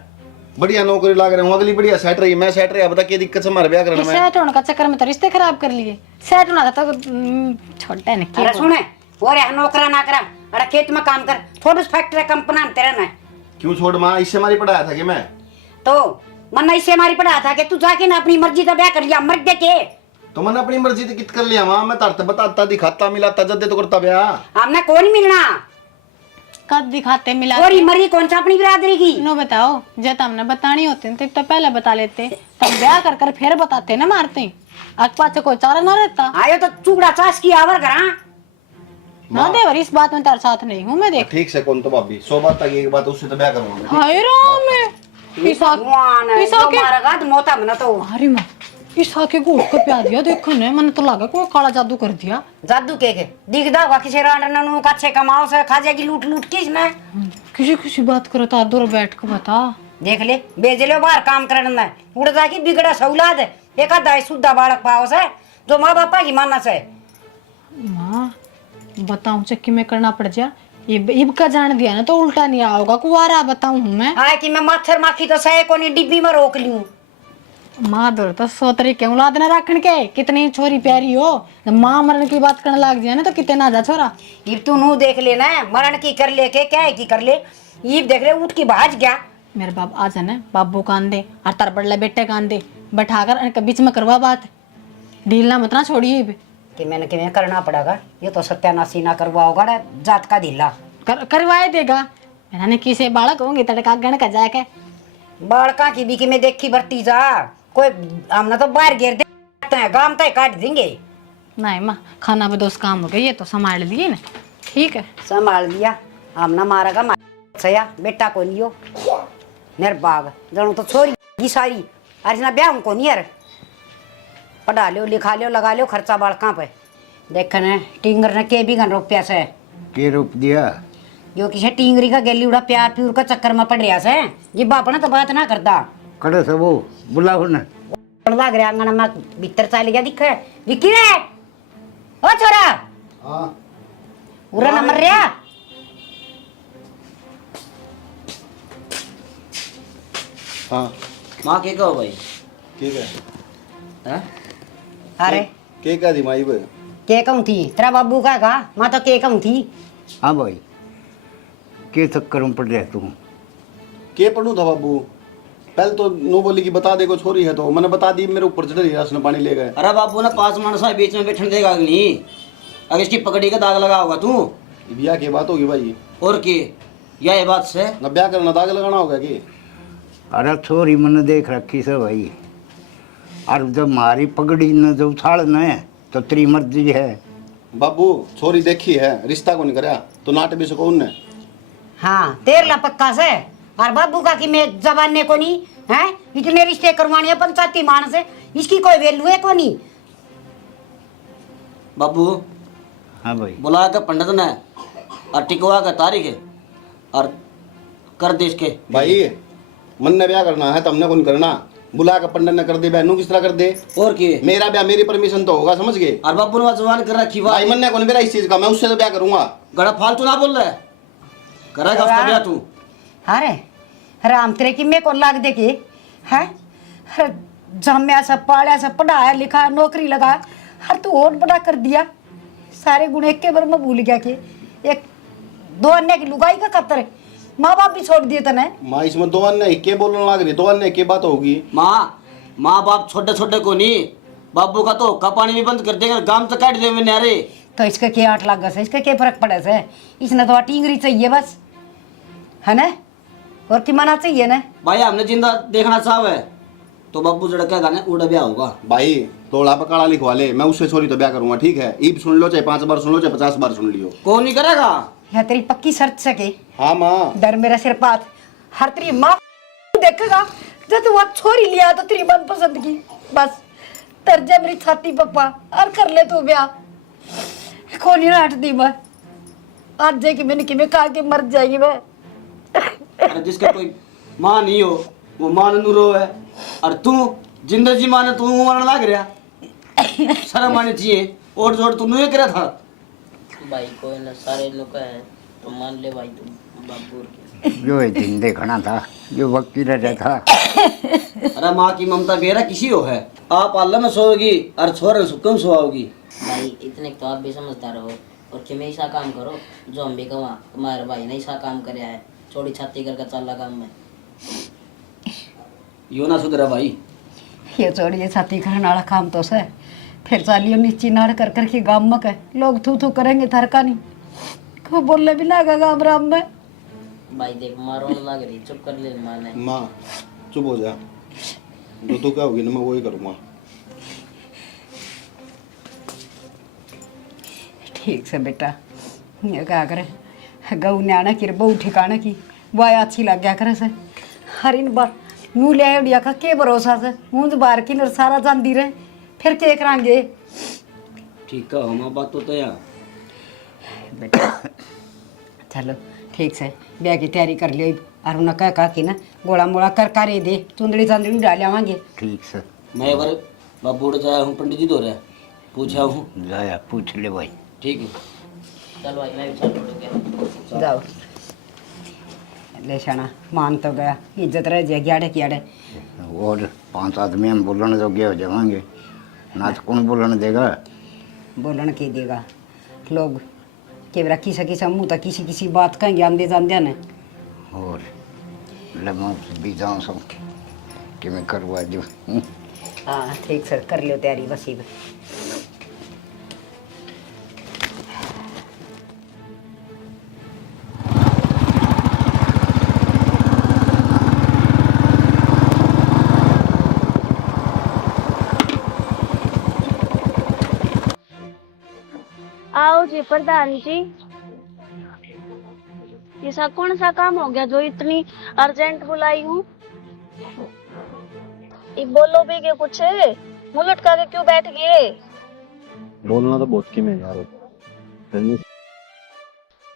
बढ़िया नौकरी लाग रहे हूँ अगली बढ़िया सेट रही मैं सेट रही बता क्या दिक्कत से हमारे ब्याह करने में सेट होने का चक्कर में तो रिश्ते खराब कर लिए सेट होना था तो छोटा है ना अरे सुने हो रहा नौकरा ना करा अरे खेत में काम कर थोड़ी फैक्ट्री कंपना में तेरा ना क्यों छोड़ माँ इससे हमारी पढ़ाया था कि मैं तो मन इससे हमारी पढ़ा था कि तू जाके ना अपनी मर्जी का ब्याह कर लिया मर के तो मैंने अपनी मर्जी से कित कर लिया माँ मैं तारता बताता दिखाता मिलाता जद्दे तो करता ब्याह हमने कौन मिलना कद दिखाते मिला और मरी कौन सा अपनी बिरादरी की नो बताओ जब हमने बतानी होती तो एक तो पहले बता लेते तब ब्याह कर कर फिर बताते ना मारते आग पाछे कोई चारा ना रहता आयो तो चुगड़ा चास की आवर करा हाँ देवर इस बात में तेरे साथ नहीं हूँ मैं देख ठीक से कौन तो भाभी 100 बात तक एक बात उससे तो ब्याह करूंगा मैं। हाय राम मारेगा तो मोता बना तो अरे माँ इस आके को उठ प्या दिया देखो ने मन तो लगा कोई काला जादू कर दिया जादू के दिखदा होगा किसी रांडन नु कच्चे कमाओ से खा जाएगी लूट लूट के इसमें किसी किसी बात करो तो दूर बैठ के बता देख ले भेज ले बाहर काम करने में उड़ जाके बिगड़ा सौलाद एक आधा शुद्धा बालक पाओ से जो माँ बापा की मानना से माँ बताऊं चक्की में करना पड़ जा इब का जान दिया ना तो उल्टा नहीं आओगा कुआरा बताऊं हूँ मैं हाँ कि मैं मच्छर माखी तो सहे को नहीं डिब्बी में रोक लूं माँ दौड़ तो 100 तरीके औलाद ना रखने के कितनी छोरी प्यारी हो माँ मरण की बात करने लग जाए ना तो कितने ना जा छोरा इब तू नू देख लेना मरण की कर ले के क्या है की कर ले इब देख ले उठ की भाज गया मेरे बाप आ जाना बाबू कान दे और तार बड़ले बेटे कान दे बैठाकर बीच में करवा बात ढील ना मत ना छोड़िए कि मैंने कि करना पड़ेगा ये तो सत्यानाशी ना करवाओगा जात का ढीला करवाए देगा मैंने किसे बालक होंगे तड़का गण का जाके बालका की भी कि मैं देखी भरती जा कोई हमने तो बाहर घेर देते हैं गांव तक काट देंगे नहीं माँ खाना बदोस काम हो गया ये तो संभाल लिए ना ठीक है संभाल दिया हमने मारेगा सया बेटा को नहीं हो निर्बाग जनू तो छोरी सारी अरे ना ब्याह को नहीं यार पढ़ा लो लिखा लो लगा लो खर्चा बालका पे देखने टिंगर ने के भी गन रुपया से के रूप दिया जो किसी टिंगरी का गैली उड़ा प्यार प्यूर का चक्कर में पड़ रहा से ये बाप ने तो बात ना करता कड़े से वो बुलाओ ना भाग रहा आंगन में भीतर चल गया दिखे विक्की रे ओ छोरा हाँ पूरा नंबर रहा हाँ माँ के कहो भाई ठीक है हैं अरे के का दी माई बे के कहूँ थी तेरा बाबू का कहा मैं तो के कहूँ थी हाँ भाई के चक्कर में पड़ रहा तू के पढ़ू था बाबू पहले तो नो बोली कि बता दे को छोरी है तो मैंने बता दी मेरे ऊपर चढ़ रही उसने पानी ले गए अरे बाबू ना 5 मानसा बीच में बैठने देगा नहीं अगर इसकी पकड़ी का दाग लगा होगा तू ब्याह की बात होगी भाई और के ये बात से न ब्याह करना दाग लगाना होगा कि अरे छोरी मैंने देख रखी से भाई और जब मारी पगड़ी न जब उछाल न तो तेरी मर्जी है। बाबू छोरी देखी है, रिश्ता को नहीं करा तो नाट भी सुकून ने। हाँ तेरला पक्का से और बाबू का कि मैं जमाने को नहीं है, इतने रिश्ते करवाने हैं पंचायती मानस है, इसकी कोई वैल्यू है को नहीं। बाबू हाँ भाई। बुला के पंडित ने और टिकवा का तारीख है और कर दे इसके। भाई मन ने ब्याह करना है, तुमने कौन करना। बुला के पंडित ने कर दे, बहनों किस तरह कर दे। और की मेरा ब्याह मेरी परमिशन तो होगा, समझ गए। और बाबू ने जवान कर रखी बात। भाई मन ने कौन मेरा इस चीज का, मैं उससे तो ब्याह करूंगा। गड़ा फालतू ना बोल रहा है, करेगा उसका ब्याह तू। अरे राम तेरे की मैं को लाग दे के है, अरे जम्या सब पाड़ा सब पढ़ाया लिखा नौकरी लगा, हर तू और बड़ा कर दिया। सारे गुण एक के बार में भूल गया कि एक दो अन्य की लुगाई का कतर है, माँ बाप भी छोड़ दिए तने। माँ इसमें दो अन्य के बोलने लग रही, दो अन्य की बात होगी। माँ बाप छोटे छोटे को नहीं, बाबू का तो हुक्का पानी भी बंद कर देगा, गांव तक काट देवे नारे। तो इसका क्या 8 लाख है, इसका क्या फर्क पड़े से, इसने तो टींगरी चाहिए बस, है ना, और की मना चाहिए ना। भाई हमने जिंदा देखना चाहे तो बाबू जड़का गाने उड़ा ब्याह होगा। भाई तोड़ा पकाड़ा लिखवा ले, मैं उससे छोरी तो ब्याह करूंगा, ठीक है। ईब सुन लो, चाहे 5 बार सुन लो, चाहे 50 बार सुन लियो। कौन नहीं करेगा। यह तेरी पक्की शर्त सके। हाँ माँ। डर मेरा सिर पात, हर तेरी माँ देखेगा जब तू वहाँ छोरी लिया तो तेरी मन पसंद की, बस तर जा मेरी छाती पप्पा और कर ले तू ब्याह। कौन ही हट दी मैं आज जाएगी, मैंने कि मैं खा के मर जाएगी मैं। अरे जिसका कोई माँ नहीं हो वो माँ नू रो है, और तू जिंदा जी माँ ने तू मरने लग रहा। शर्म आनी चाहिए, और जोड़ तू नहीं करा था। भाई कोई ना, सारे लोग है तो मान ले भाई तुम बाबू के। जो ये दिन देखना था, जो वकील रह था। अरे माँ की ममता बेरा किसी हो है, आप अल्लाह में सोओगी और छोरे सुकम सोओगी। भाई इतने तो आप भी समझदार हो, और कि मैं ऐसा काम करो जो हम भी कमा, हमारे भाई ने ऐसा काम कराया है, छोटी छाती करके चल काम में। यो ना सुधरा भाई। ये छोड़िए छाती करने वाला काम तो से, फिर चालियो नीची नाड़ कर करके गाम में कह लोग थू थू करेंगे थरका नहीं, को बोलने भी ना गाम राम में। भाई देख मारो लग रही, चुप कर ले माने। माँ चुप हो जा, जो तू कहोगी ना मैं वही करूँगा। ठीक से बेटा, ये क्या करे गऊ न्याणा की बहु ठिकाना की वाय अच्छी लग गया करे से, हर इन बार नू ले उड़िया का के भरोसा से मुंह बार की नर सारा जानती रहे, फिर के करांगे। ठीक है माँ बात तो यार बेटा चलो ठीक से ब्याह की तैयारी कर लियो, और उन्हें कह कि ना गोला मोड़ा कर करे दे, चुंदड़ी चांदड़ी डाल आवांगे। ठीक से मैं एक बार बाबू उड़ जाया हूँ, पंडित जी दो रहे पूछा हूँ। जाया पूछ ले भाई। ठीक है चलो भाई मैं भी चल पड़ूंगा। जाओ ले शाना मान तो गया, इज्जत रह जाएगी आड़े की आड़े। और 5 आदमी हम बोलने जोगे हो जाएंगे ना, तो कौन बोलने देगा। बोलन के देगा लोग के बरा किसी किसी मुँह तक किसी किसी बात कहेंगे आंदे जान ने। और लम्बा भी जाऊँ सब कि मैं करवा जो। हाँ ठीक से कर लियो तैयारी बस ही। आओ जी प्रधान जी, ये सा कौन सा काम हो गया जो इतनी अर्जेंट बुलाई हूँ। बोलो भी के कुछ, मुंह लटका के क्यों बैठ गए। बोलना तो बहुत किम है यार,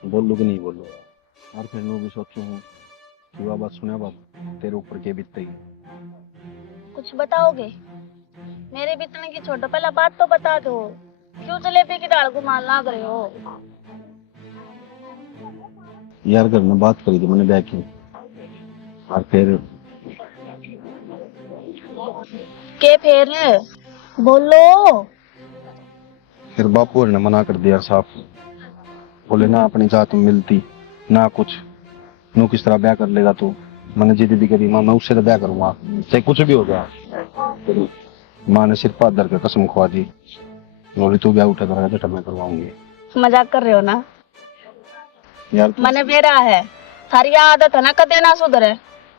बोलू कि नहीं बोलू यार। फिर मैं भी सोचू हूँ कि बाबा सुने बाबा तेरे ऊपर के बीतती। कुछ बताओगे, मेरे बीतने की छोड़ो, पहला बात तो बता दो, क्यों जलेबी की दाल को मान लाग रहे हो। यार घर में बात करी थी मैंने ब्याह की, और फिर के फिर बोलो। फिर बापू ने मना कर दिया साफ, बोले ना अपनी जात में मिलती ना कुछ, नू किस तरह ब्याह कर लेगा तू। मैंने जिद भी करी, माँ मैं उससे तो ब्याह करूंगा चाहे कुछ भी हो गया। फिर माँ ने सिर पात धर कर कसम खवा दी, बोली तू ब्याह उठा करेगा तो मैं करवाऊंगी। मजाक कर रहे हो ना यार मैंने बेरा है, थारी आदत है ना कदे ना सुधरे,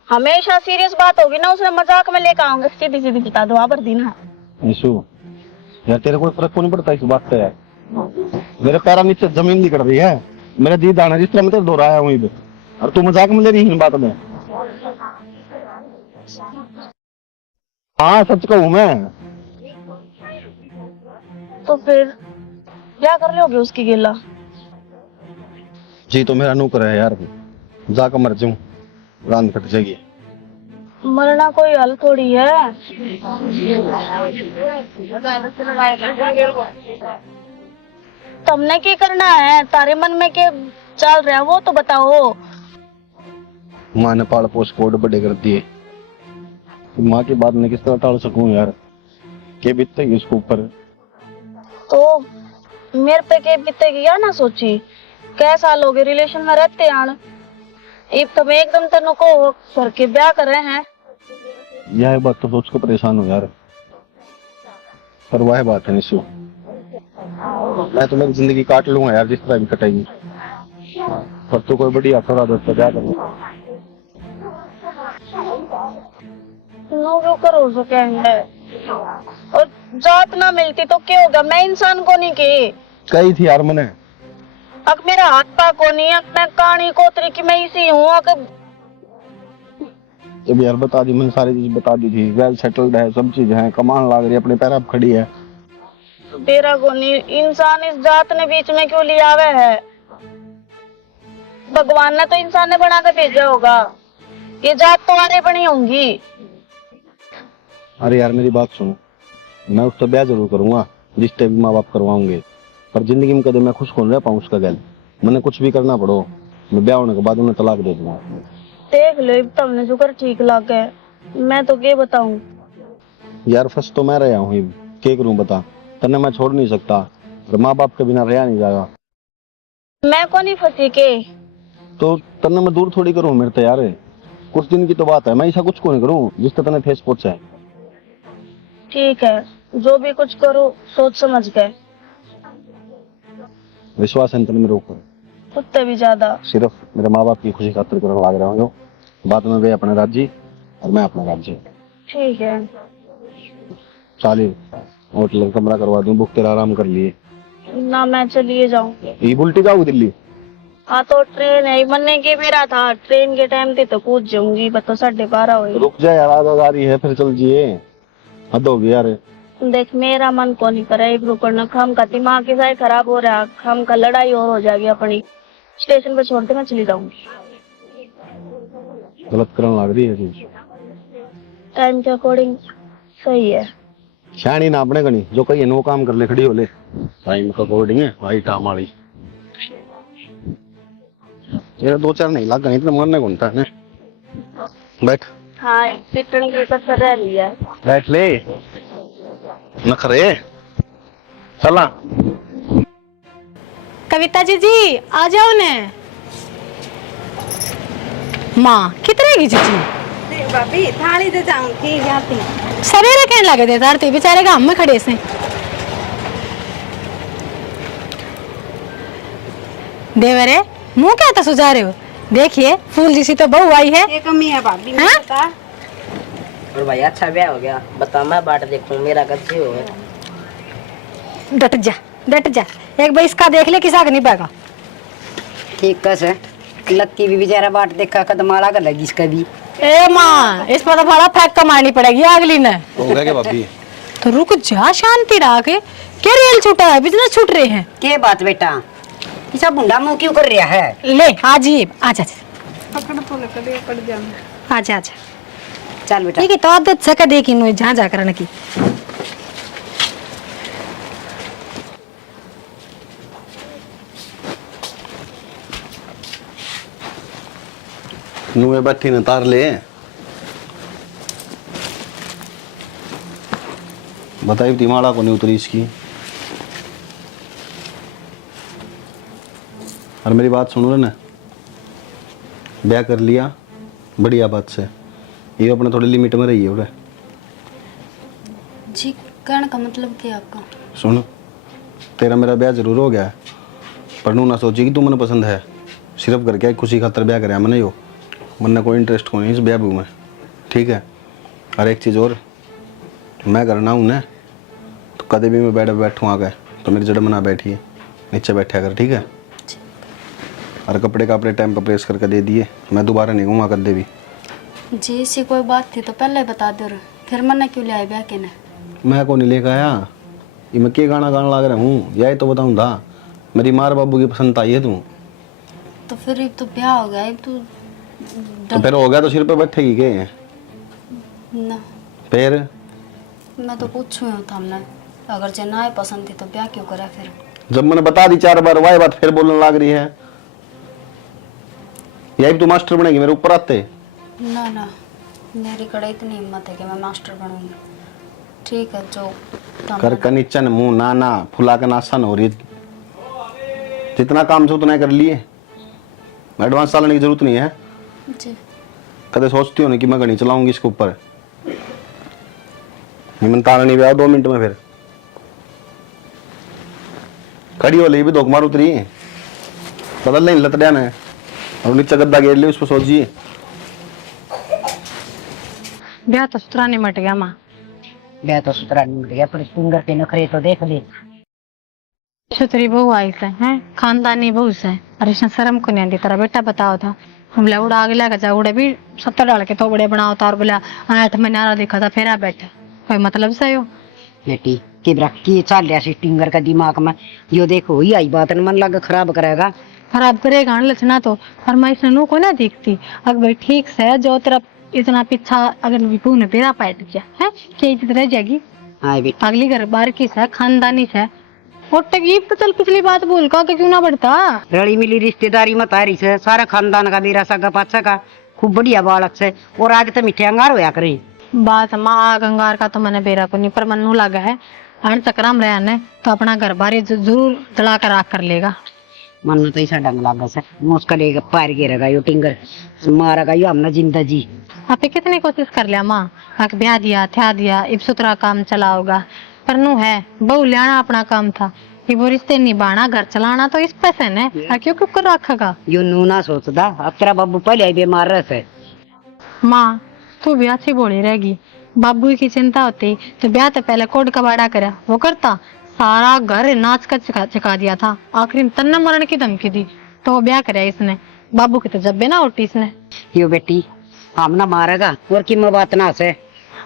हमेशा सीरियस बात होगी ना उसने मजाक में लेकर आऊंगे। सीधी सीधी बता दो आबर दी ना। निशु यार तेरे को फर्क क्यों नहीं पड़ता इस बात पे यार? मेरे पैरों नीचे जमीन निकल रही है, मेरा जी दाना जिस तरह मैं तेरे दोहराया हूँ इधर, और तू मजाक में ले रही है इन बात में। हाँ सच कहूँ मैं। तो फिर क्या कर लोगे उसकी गिला? जी तो मेरा नौकर है यार, जाकर मर जाऊं, रात कट जाएगी। मरना कोई हल थोड़ी है। तुमने क्या करना है? तारे मन में क्या चल रहा है वो तो बताओ। माँ ने पाल पोस कोड बड़े कर दिए, माँ की बात मैं किस तरह टाल सकूं यार? के बीतेगी उसके ऊपर? तो मेरे पे के बीतेगी या ना सोची? कै साल हो गए रिलेशन में रहते आन, एक तुम एकदम तेनों को करके ब्याह कर रहे हैं। यह बात तो सोच कर परेशान हूँ यार, पर वह बात है निशु, मैं तो मेरी जिंदगी काट लूंगा यार जिस तरह भी कटेगी, पर तू कोई बड़ी अफरा दोस्त से ब्याह कर। नो क्यों करो सकेंगे? और जात ना मिलती तो क्या होगा? मैं इंसान को नहीं की कही थी यार मैंने, अब मेरा हाथ पा को नहीं, अब मैं कहानी कोतरी की मैं इसी हूँ। जब यार बता दी मैंने, सारी चीज बता दी थी, वेल सेटल्ड है, सब चीज है, कमान लाग रही है, अपने पैर अब खड़ी है। तेरा को नहीं, इंसान इस जात ने बीच में क्यों लिया हुआ है? भगवान ने तो इंसान ने बना कर भेजा होगा, ये जात तुम्हारे बनी होंगी। अरे यार मेरी बात सुनो, मैं उससे ब्याह जरूर करूंगा जिससे भी माँ बाप करवाऊंगे, पर जिंदगी में कदे मैं खुश कौन रह पाऊँ उसका गैल। मैंने कुछ भी करना पड़ो, मैं ब्याह होने के बाद उन्हें तलाक दे दूंगा। देख लो तुमने जो कर ठीक लग है, मैं तो क्या बताऊं यार फंस तो मैं रहा हूँ, क्या करूँ बता? तन्ने मैं छोड़ नहीं सकता, और माँ बाप के बिना रहा नहीं जाएगा। मैं को नहीं फंसी के, तो तन्ने मैं दूर थोड़ी करूँ मेरे तैयार है, कुछ दिन की तो बात है, मैं ऐसा कुछ को नहीं करूँ जिससे तन्ने ठेस पहुंचा है। ठीक है जो भी कुछ करो सोच समझ के। विश्वास है तन्ने मेरे ऊपर? कुत्ते भी ज्यादा। सिर्फ मेरे माँ बाप की खुशी खातिर करने लग रहा हूँ, बाद में वे अपने राज्य और मैं अपना राज्य। ठीक है चालीस होटल कमरा करवा दूं, बुक तेरा आराम कर लिए ना, मैं चलिए जाऊं। ये उल्टी जाऊँ दिल्ली? हाँ तो ट्रेन है, बनने के मेरा था, ट्रेन के टाइम पे तो कूद जाऊंगी, बता 12:30 हुई। रुक जा यार, आधा आ रही है फिर चल जिए, हद होगी यार। देख मेरा मन को नहीं करे एक रुकना, खम का दिमाग के साथ खराब हो रहा, खम का लड़ाई और हो जाएगी अपनी। स्टेशन पे छोड़ के मैं चली जाऊंगी। गलत करने लग रही है चीज, टाइम के अकॉर्डिंग सही है। शानी ना अपने गणी जो कही नो काम कर ले, खड़ी हो ले, टाइम का अकॉर्डिंग है भाई टाम वाली। ये 2-4 नहीं लग गई तो मरने कौन था ने। बैठ। हाँ पिटने की कसर रह लिया। बैठ ले नखरे चला। कविता जी आ जाओ ने। माँ कितने की जीजी? भाभी थाली दे जाऊं की जाती सवेरे कहने लगे थे तारती बेचारे गांव में खड़े से। देवरे मुंह क्या तो सुझा रहे हो? देखिए फूल जैसी तो बहू आई है। ये कमी है भाभी हाँ? बता। और भाई अच्छा ब्याह हो गया, बता मैं बाट देखूं मेरा कच्चे हो गया। डट जा एक बार इसका देख ले, किसा का नहीं पाएगा। ठीक कस है, लक्की भी बेचारा बाट देखा कदमाला कर लगी इसका भी। ए माँ इस पर तो बड़ा फेंक कमानी पड़ेगी अगली ने। हो गया क्या भाभी? तो रुक जा शांति रख, क्या रेल छूटा है, बिजनेस छूट रहे हैं। के बात बेटा, इसा बुंडा मुंह क्यों कर रहा है? ले आजी आजा पकड़ तो लकड़ी पड़ जाना। आजा आजा चल बेटा। ठीक है तो आदत सका देखी नु जहाँ जा करने की। नुए बैठी ने तार ले, बताई दिमाड़ा को नहीं उतरी इसकी। और मेरी बात सुनो ना, ब्याह कर लिया बढ़िया बात से, ये अपने थोड़ी लिमिट में रही है। जी कहने का मतलब क्या आपका? सुन तेरा मेरा ब्याह जरूर हो गया है, पर नू ना सोची कि तू मैंने पसंद है, सिर्फ करके खुशी खातर ब्याह कराया मैंने, यो मन कोई इंटरेस्ट को नहीं इस ब्याह में, ठीक है? और एक चीज़ और, मैं करना हूँ ना तो कभी भी मैं बैठूँ आगे तो मेरी जड़ में ना बैठिए, नीचे बैठा कर, ठीक है? और कपड़े का अपने टाइम पर प्रेस करके दे दिए, मैं दोबारा नहीं घूमा कर दे भी। जी ऐसी कोई बात थी तो पहले बता दो, फिर मना क्यों ले आए ब्याह के ने? मैं को नहीं लेकर आया, ये मैं क्या गाना गाना लग रहा हूँ, यही तो बताऊँ था। मेरी मार बाबू की पसंद आई है तू, तो फिर अब तो ब्याह हो गया, अब तो फिर हो गया तो सिर पे बैठेगी के? ना फिर मैं तो पूछूं था हमने, अगर जे ना पसंद थी तो ब्याह क्यों करा फिर? जब मैंने बता दी 4 बार, वही बात फिर बोलने लग रही है। यही तू मास्टर बनेगी मेरे ऊपर आते? ना ना, मेरी कड़े इतनी हिम्मत है कि मैं मास्टर बनूंगी। ठीक है, जो कर का नीचा मुंह ना ना फुला के नासन हो रही, जितना काम से उतना कर लिए, एडवांस डालने की जरूरत नहीं है। जी कदे सोचती हो ना कि मैं घड़ी चलाऊंगी इसके ऊपर, निमन ताल नहीं भी 2 मिनट में फिर खड़ी हो ली भी धोख मार उतरी, बदल नहीं लत डैन है और नीचे गद्दा घेर ली, उस पर सोचिए। ब्याह तो सुतरा नहीं मट गया माँ। ब्याह तो सुतरा नहीं मिल गया, पर फिंगर के नखरे तो देख ले। सुतरी बहू आई से हैं, खानदानी बहू से, अरे इसने शर्म को नहीं आती। तेरा बेटा बताओ था, हम उड़ा आगे लेकर जा, उड़े भी 70 डाल के थोबड़े बनाओ था और बोला 8 महीना देखा था फिर आ बैठा, कोई मतलब से हो? बेटी कि की चल रहा सी टिंगर का दिमाग में, यो देखो ही आई बात मन लग खराब करेगा। खराब करेगा लचना तो, पर मैं इसने नु को ना देखती। अगर भाई ठीक से जो तेरा इतना पीछा अगर विपू ने बेरा पैट दिया है, क्या इज्जत रह जाएगी? हाँ बेटी, अगली घर बार की से खानदानी से की तो चल पिछली बात बोल का क्यों ना बढ़ता। रली मिली रिश्तेदारी में तारी से सारा खानदान का मेरा सगा पाचा का खूब बढ़िया बालक से, और आगे तो मीठे अंगार होया करे। बात माँ गंगार का तो मैंने बेरा को नहीं, पर मनु लगा है अन चक्राम रहा ने तो अपना घर बार जरूर जला कर आग कर लेगा। मन तो ऐसा डंग लगा से मुस्कल एक पार गिरेगा यो टिंगर, मारेगा यो हमने जिंदा जी। आपे कितनी कोशिश कर लिया माँ, आग ब्याह दिया थ्या दिया, इब सुतरा काम चला होगा, पर नु है बहु लियाना अपना काम था, ये वो रिश्ते निभाना घर चलाना तो इस पैसे ने क्यों क्यों कर रखेगा? यो नू ना सोचदा, अब तेरा बाबू पहले ही बीमार रहे। माँ तू भी अच्छी बोली रहेगी, बाबू की चिंता होती तो ब्याह तो पहले कोड कबाड़ा करा, वो करता सारा घर नाच कर चका दिया था, आखिरी में तन्ना मरण की धमकी दी तो वो ब्याह कराया इसने। बाबू की तो जब्बे ना उठी इसने। यो बेटी हम ना मारेगा और की बात ना से।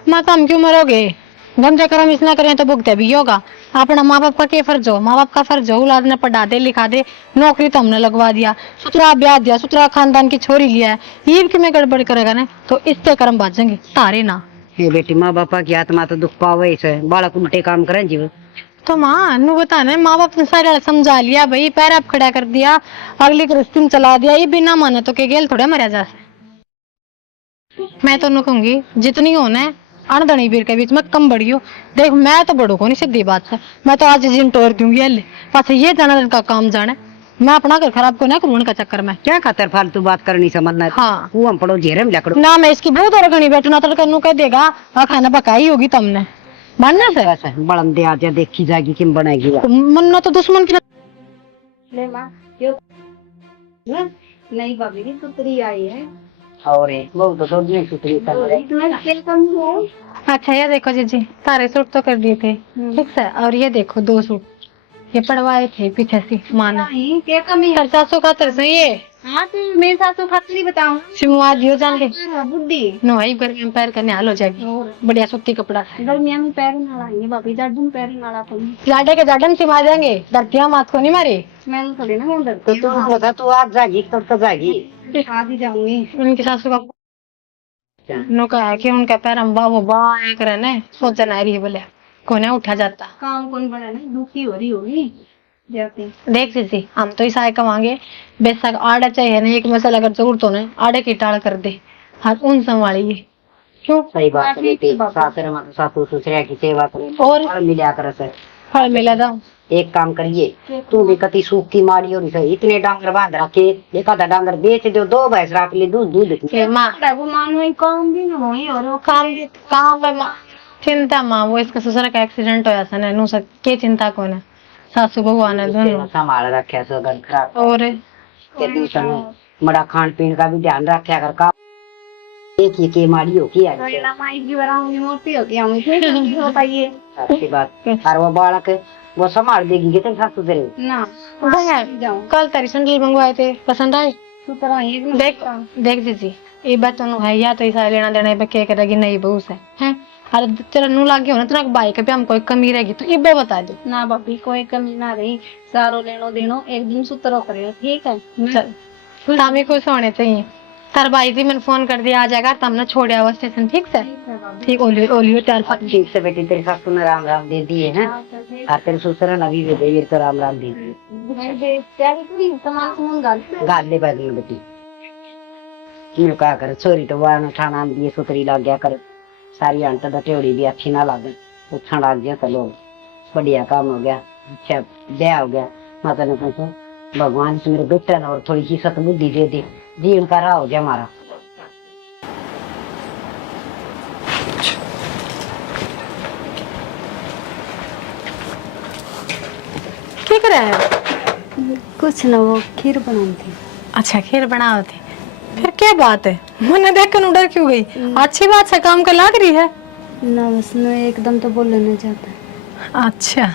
माँ तो हम क्यों मरोगे, गंजा कर्म इसना करें तो भुगते भी होगा। अपना माँ बाप का क्या फर्ज हो, माँ बाप का फर्ज हो औलाद ने पढ़ा दे लिखा दे, नौकरी तो हमने लगवा दिया, सुतरा ब्याह दिया, सुतरा खानदान की छोरी लिया है, ये कि मैं गड़बड़ करेगा ना तो इससे कर्म बाजेंगे तारे ना। ये बेटी माँ बापा की आत्मा तो दुख पावे इसे, बालक उल्टे काम करें जीव। तो माँ नु बताना, माँ बाप ने सारा समझा लिया भाई, पैर आप खड़ा कर दिया, अगली गृहस्थी में चला दिया, ये बिना माने तो के गेल थोड़े मरा जा। मैं तो नु कहूंगी जितनी हो ना अनदनी बीर के बीच में कम बड़ी हो। देख मैं तो बड़ू को नहीं, सीधी बात है, मैं तो आज जिन टोर दूंगी हल पास ये जाना का काम जाने, मैं अपना घर खराब को ना करूँ का चक्कर में। क्या खातर फालतू बात करनी समझना? हाँ वो हम पड़ो जेरे में लकड़ो ना, मैं इसकी बहुत और घनी बैठना तड़का नु कह देगा खाना पकाई होगी तुमने बनना से वैसे बड़न दे आज देखी जाएगी किम बनाएगी। मन्ना तो दुश्मन की ले माँ यो नहीं भाभी की सुतरी आई है और बहुत तो दूर नहीं सुतरी कर रहे। तुम्हें तेल कम है। अच्छा ये देखो जीजी सारे सूट तो कर दिए थे ठीक है, और ये देखो 2 सूट ये पड़वाए थे पीछे से माँ ने। नहीं क्या कमी है? 700 का तरस है ये। हाँ तो मेरे सासू खातरी बताऊँ सिमुआ दियो जान ले बुद्धि नो भाई गर्मी में पैर करने हाल हो जाएगी, बढ़िया सूती कपड़ा है। गर्मिया में पैर नाड़ाएंगे भाभी, जाडू पैर नाड़ा तो जाडे के जाडन सिमा देंगे, धरतियां मात को नहीं मारी। मैं थोड़ी ना डर तो तू बता तू आज जागी तो जागी आज ही जाऊंगी। उनकी सासू का नो कहा है कि उनका पैर हम बाबू बाएं करे ने सोचा ना रही बोले कोने उठा जाता। काम कौन बड़ा ना दुखी हो रही होगी जाती। देख सीसी हम तो इस आय कमांगे, बेशक आड़े चाहिए ना एक मसाला अगर जरूरत हो ना आड़े की टाल कर दे, हाथ उन संभालिए क्यों। सही बात है बेटी, सासरे में सासू ससुर की सेवा करें और मिला कर से फल मिला जाओ। एक काम करिए तू भी कति सूख की मारी और इतने डांगर बांध रखे, एक आधा डांगर बेच दो, 2 भैंस रख ले दूध माँ मानो काम भी ना होई और वो काम पे चिंता माँ वो इसका ससुर का एक्सीडेंट होया था ना नु सब के चिंता कौन है, सासू भगवान है दोनों संभाल रखे सो घर खराब और बड़ा खान पीन का भी ध्यान रखा कर का एक ये के माड़ी हो की आई मेरा माई की बराबर मोटी हो गया मुझे बताइए आपकी बात। और वो बालक वो संभाल देगी कि तेरे सासू तेरे ना जाओ कल तेरी सैंडल मंगवाए थे, पसंद आए? सुतरा ही देख देख दीदी, ये बात तो है या तो ऐसा लेना देना पे क्या करेगी नहीं बहू से हैं। अरे तेरा नू लागे हो ना तेरा भाई के पे हम कोई कमी रहेगी तो ये बता दो ना भाभी कोई कमी ना रही, सारो लेनो देनो एक दिन सुतरो करेगा ठीक है। चल हमें खुश होने चाहिए। तार भाई थी मैंने फोन कर दिया आ जाएगा तब ना छोड़ आओ स्टेशन ठीक से। ठीक ओलियो ओलियो चल ठीक से बेटी तेरे सासू ने राम राम दे दिए हैं और तेरे ससुर ने अभी भी दे तो राम राम दे दिए गाल ले बैठी बेटी मैं क्या कर चोरी तो वाह ठाणा दिए सुतरी लग गया कर सारी अंत टेड़ी भी अच्छी ना लगे उछण लग गया चलो बढ़िया काम हो गया अच्छा ब्याह हो गया माता ने पूछा भगवान से मेरे बेटे ने और थोड़ी सी सतबुद्धि दे दे जीवन का राह हो गया हमारा। क्या कर रहा है? कुछ ना वो खीर बनाई थी। अच्छा खीर बनाओ थे, फिर क्या बात है? मैंने देख कर डर क्यों गई? अच्छी बात से काम कर लग रही है ना बस मैं एकदम तो बोलना नहीं चाहता। अच्छा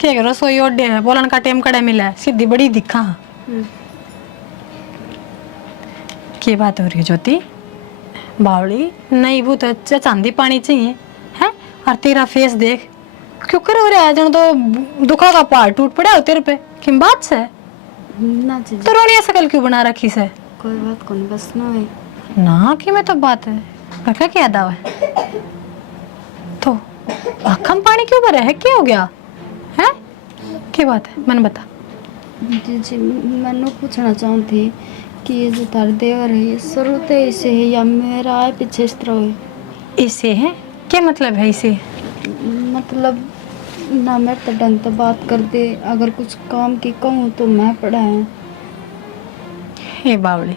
क्या करो सोई ओडे है बोलन का टाइम कड़ा मिला है सीधी बड़ी दिखा। क्या बात हो रही है ज्योति? बावली नहीं वो तो चांदी पानी चाहिए है और तेरा फेस देख क्यों कर हो रहा है जन तो दुखा का पहाड़ टूट पड़ा हो तेरे पे किम बात से ना जी तो रोनिया सकल क्यों बना रखी से? कोई बात कौन बस ना है ना कि मैं तो बात है काका क्या दावा है तो आँखों में पानी क्यों भरा है क्या हो गया है? क्या बात है मैंने बता। जी जी मैंने पूछना चाहती कि ये जो तार देवर है ये शुरू से ऐसे है या मेरा है पीछे इस तरह है? इसे है क्या मतलब है इसे? मतलब ना मेरे तो ढंग से बात कर दे अगर कुछ काम की कहूँ तो मैं पड़ा है। हे बावली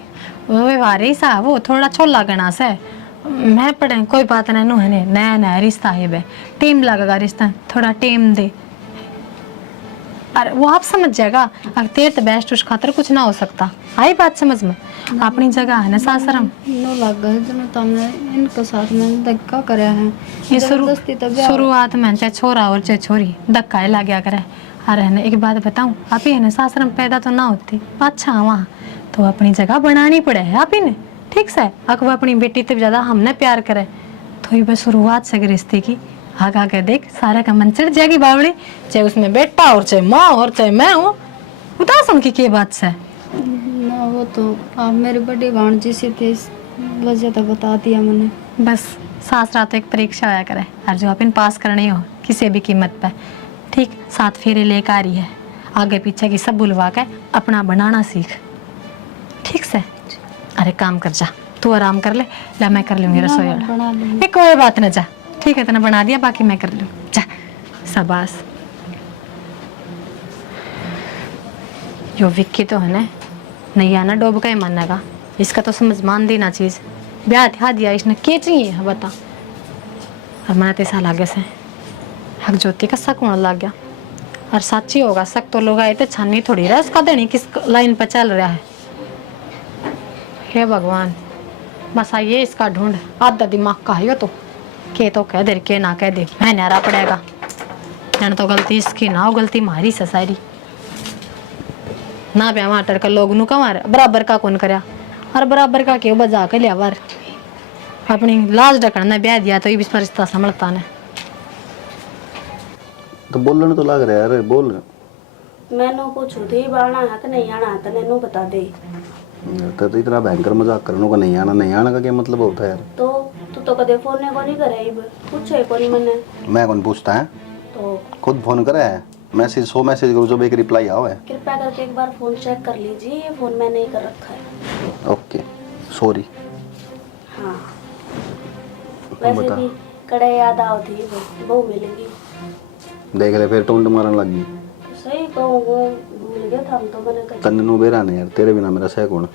वो व्यवहारी सा वो थोड़ा छोला गना से मैं पढ़े कोई बात नहीं नु है नया नया रिश्ता है बे टीम लगेगा रिश्ता थोड़ा टीम दे और वो आप समझ जाएगा अगर तेरे तो बेस्ट उस खातर कुछ ना हो सकता आई बात समझ में अपनी जगह है ना सासरम नो लगा है जो तुमने इनके साथ में धक्का कराया है ये जबरदस्ती तो ब्याह शुरुआत में चाहे छोरा और चाहे छोरी धक्का ही लग गया करे। अरे है ना एक बात बताऊं आप ही है ना सासरम पैदा तो ना होती अच्छा वहाँ तो अपनी जगह बनानी पड़े है आप ही ने ठीक से अगर अपनी बेटी तो ज्यादा हमने प्यार करे तो ये बस शुरुआत से रिश्ते की आगे आगे देख सारा का मन चढ़ जाएगी बावड़ी चाहे उसमें बेटा और चाहे माँ और चाहे मैं हूँ बता सुन की क्या बात से ना वो तो आप मेरी बड़ी भांजी सी थे इस वजह तो बता दिया मैंने। बस सास रात एक परीक्षा होया करे और जो अपन पास करनी हो किसी भी कीमत पे ठीक 7 फेरे लेकर आ रही है आगे पीछे की सब बुलवा के अपना बनाना सीख ठीक से। अरे काम कर जा तू आराम कर ले मैं कर लूंगी रसोई बना लूंगी। कोई बात ना जा ठीक है तेने बना दिया बाकी मैं कर लूँ जा शाबाश। जो विक्की तो है ना नहीं आना डूब का ही मानेगा इसका तो समझ मान देना चीज ब्याह था दिया इसने क्या चाहिए बता। और मैंने तेसा लागे से हक ज्योति का शक होने लग गया और सच्ची होगा शक तो लोग आए थे छानी थोड़ी रहा उसका देनी किस लाइन पर चल रहा है। हे भगवान बस आइए इसका ढूंढ आधा दिमाग का है तो के तो कह दे के ना कह दे मैं नारा पड़ेगा जन तो गलती इसकी ना हो गलती मारी से सारी ना ब्याह माटर का लोग नु कमार बराबर का कौन करया और बराबर का क्यों बजा के लिया बार अपनी लाज ढकन ने ब्याह दिया तो ये भी रिश्ता संभलता ने तो बोलने तो लग रहा है यार बोल मैंने पूछू थी बाना है कि नहीं आना है तो नैनू बता दे। तो इतना भयंकर मजाक करने को नहीं आना का क्या मतलब होता है यार? तो तू तो कदे फोन ने को नहीं करे इब पूछे को नहीं मैंने मैं कौन पूछता है तो खुद फोन करे है मैसेज 100 मैसेज करो जब एक रिप्लाई आओ है। कृपया करके एक बार फोन चेक कर लीजिए ये फोन मैंने ही कर रखा है। Okay sorry. हाँ वैसे बता। भी कड़े याद आओ थी वो मिलेगी देख ले फिर टोंड मारने लगी सही कहूँ भूल गया था हम तो मैंने कहा तन्ने नु बेरा ने यार तेरे बिना मेरा सह कौन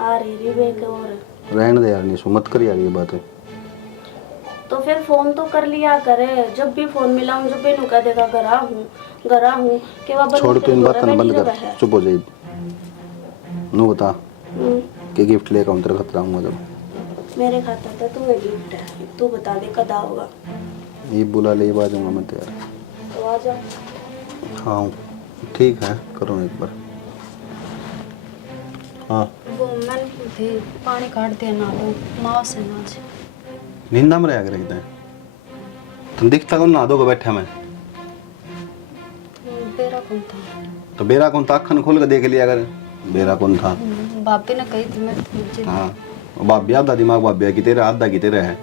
आ रही बेक और रहने दे यार नहीं मत कर यार ये बात है। तो फिर फोन तो कर लिया करे जब भी फोन मिला हूँ जब भी नु कह देगा गरा हूँ कि वह छोड़ तू इन बातों बंद कर चुप हो जाए नु बता के गिफ्ट लेकर आऊं तेरे खतरा हूँ जब मेरे खाता था तुम्हें गिफ्ट है, तू बता दे कदा होगा। ये बुला ले आ जाऊंगा मैं तो यार। तो आ जाओ। हाँ ठीक है, करो एक बार। हाँ वो मैंने पूछे पानी काट दिया ना लो माँ से ना से नींदा में रहा कर एकदम तुम दिखता कौन ना दो को बैठा मैं बेरा कौन था। तो बेरा कौन था, अखन खोल के देख लिया अगर बेरा कौन था। बापी ने कही थी मैं मुझे हाँ वो बाबी आधा दिमाग बाबी की तेरा आधा की तेरा है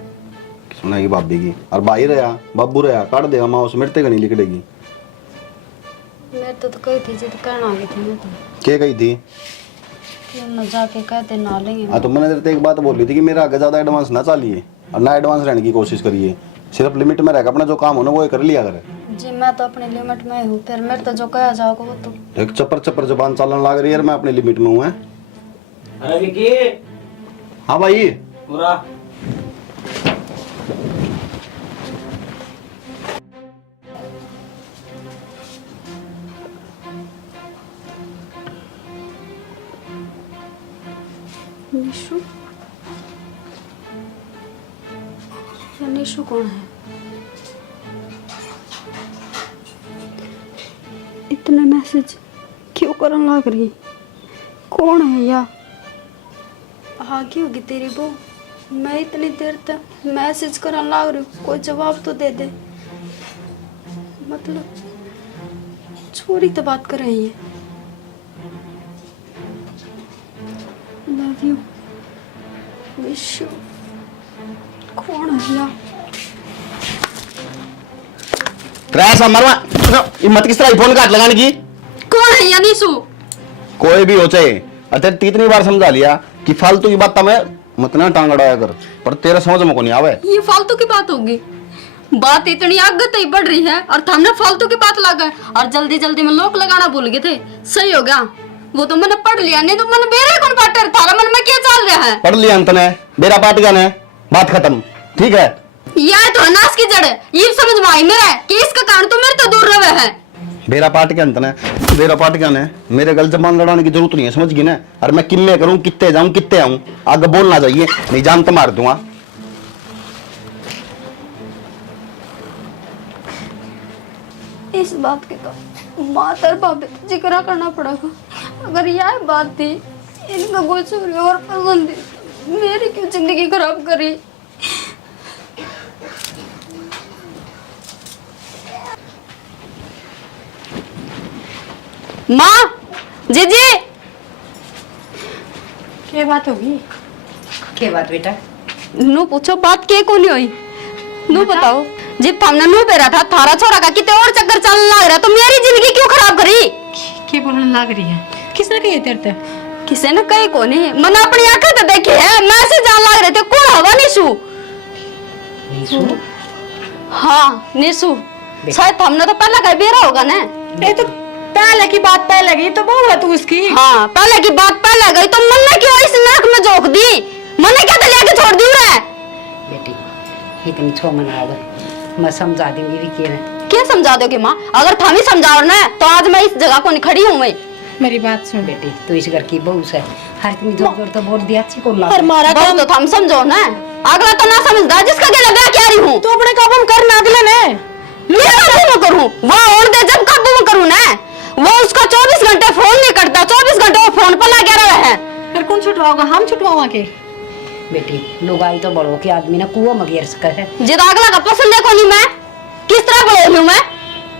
सुना की बाबी की और भाई रहा बाबू रहा काट देगा माँ उस मिटते का नहीं लिखड़ेगी। मैं तो कही थी जिद कहना आ गई थी मैं तो क्या कही थी? कि हम न जाके कहते ना लेंगे। हाँ तो मैंने तेरे एक बात बोली थी कि मेरा आगे ज्यादा एडवांस ना चाहिए और ना एडवांस रहने की कोशिश करिए, सिर्फ लिमिट में रहकर अपना जो काम हो ना वो कर लिया करे। जी मैं तो अपनी लिमिट में हूँ, फिर मेरे तो जो कहा जाओगे वो तो एक चप्पर चप्पर जबान चलन लग रही है, मैं अपनी लिमिट में हूँ। अरे विकी हाँ भाई पूरा निशु या निशु कौन है? इतने मैसेज क्यों करने लग रही? कौन है या आगे होगी तेरी बहू? मैं इतनी देर तक मैसेज करने लग रही हूँ, कोई जवाब तो दे दे। मतलब छोरी तो बात कर रही है। Love you wish you. कौन है या? क्रैश मरवा हिम्मत किस तरह फोन काट लगाने की? कौन है या निशु? कोई भी हो चाहे, अरे कितनी बार समझा लिया कि फालतू की बात मैं मत ना टांग अड़ाया कर, पर तेरे समझ में को नहीं आवे। ये फालतू की बात होगी? बात इतनी आगे तक बढ़ रही है और हमने फालतू की बात लगा और जल्दी जल्दी में लोग लगाना भूल गए थे। सही हो गया, वो तो मैंने पढ़ लिया, नहीं तो मैंने बेरे कौन पाटर थारा मन में क्या चल रहा है? पढ़ लिया अंत ने बेरा पाट गया ने, बात खत्म। ठीक है यह तो नाश की जड़ है, ये समझ में आई मेरे कि इसका कारण तो मेरे तो दूर रहे है। बेरा पाट के अंत ने बेरा पाट गया ने, मेरे गल जबान लड़ाने की जरूरत नहीं है, समझ गई ना? और मैं किम्मे करूं, कितने जाऊं, कितने आऊं, आगे बोलना चाहिए, नहीं जान तो मार दूंगा। इस बात के तो माता और बाप जिक्र करना पड़ेगा। अगर यह बात थी इनका कोई चोरी और पसंद थी, मेरी क्यों जिंदगी खराब करी? माँ जीजी क्या बात होगी? क्या बात बेटा? नू पूछो बात के को नहीं हुई? नू बताओ जिब हमने नू पेरा था थारा छोरा का कितने और चक्कर चलने लग रहा, तो मेरी जिंदगी क्यों खराब करी? क्या बोलने लग रही है? किसने कही तेरे ते? किसी ने कही को नहीं, मैंने अपनी आंखें तो देखी है। मैसेज जान लग रहे थे, कौन होगा निशु? निशु? हाँ निशु, शायद हमने तो पहले कहीं बेरा होगा ना। ये तो पहले की बात पहले गई, तो बहू है तू उसकी। हाँ पहले की बात पहले गई, तो मन ने क्यों इस नरक में झोंक दी? मन ने क्या लेके छोड़ दी रे? बेटी इतनी छो मना दो, मैं समझा दूंगी भी क्या है। क्या समझा दोगे माँ? अगर थाम ही समझाओ ना तो आज मैं इस जगह को नहीं खड़ी हूँ। मैं मेरी बात सुन बेटी, तू इस घर की बहू से हर इतनी जोर जोर तो बोल दिया, अच्छी को ला और मारा बस काम तो थाम समझो ना, अगला तो ना समझदा जिसका गला ब्याह क्या रही हूँ। तू अपने काबू में कर ना अगले ने। मैं काबू में करूँ, वो और दे जब काबू में करूँ ना, वो उसका 24 घंटे फोन नहीं करता, 24 घंटे वो फोन पर लगा रहा है। फिर कौन छुटवाओगा? हम छुटवावा के? बेटी लुगाई तो बड़ो के आदमी ना कुआं में गिर सके है। जिद अगला का पसंद देखो नहीं, मैं किस तरह बोल रही हूँ? मैं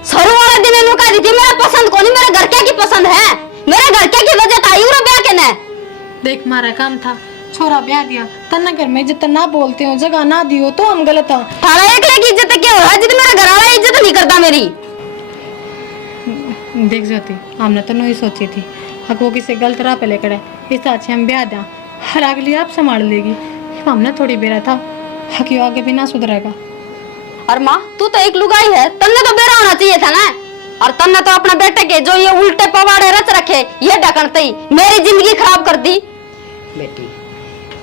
सरू वाले दिन इन्हों कह दी थी मेरा पसंद को नहीं, मेरे घर क्या की पसंद है, मेरे घर क्या की वजह था यूरो ब्याह के ने। देख मारा काम था, छोरा ब्याह दिया, तन्ना घर में इज्जत ना बोलते हो, जगह ना दियो तो हम गलत हैं। थारा एकले की इज्जत क्या हो रहा है, जिद मेरा घर वाला इज्जत नहीं करता मेरी? देख जाती हमने तो नहीं सोची थी, अगर वो किसी गलत राह पे लेकर इस अच्छे हम ब्याह दें, हर अगली आप संभाल लेगी। हमने थोड़ी बेरा था, हकी आगे भी ना सुधरेगा। और माँ तू तो एक लुगाई है, तन्ने तो बेरा होना चाहिए था ना। और तन्ने तो अपना बेटे के जो ये उल्टे पवाड़े रच रखे ये ढकनते ही मेरी जिंदगी खराब कर दी। बेटी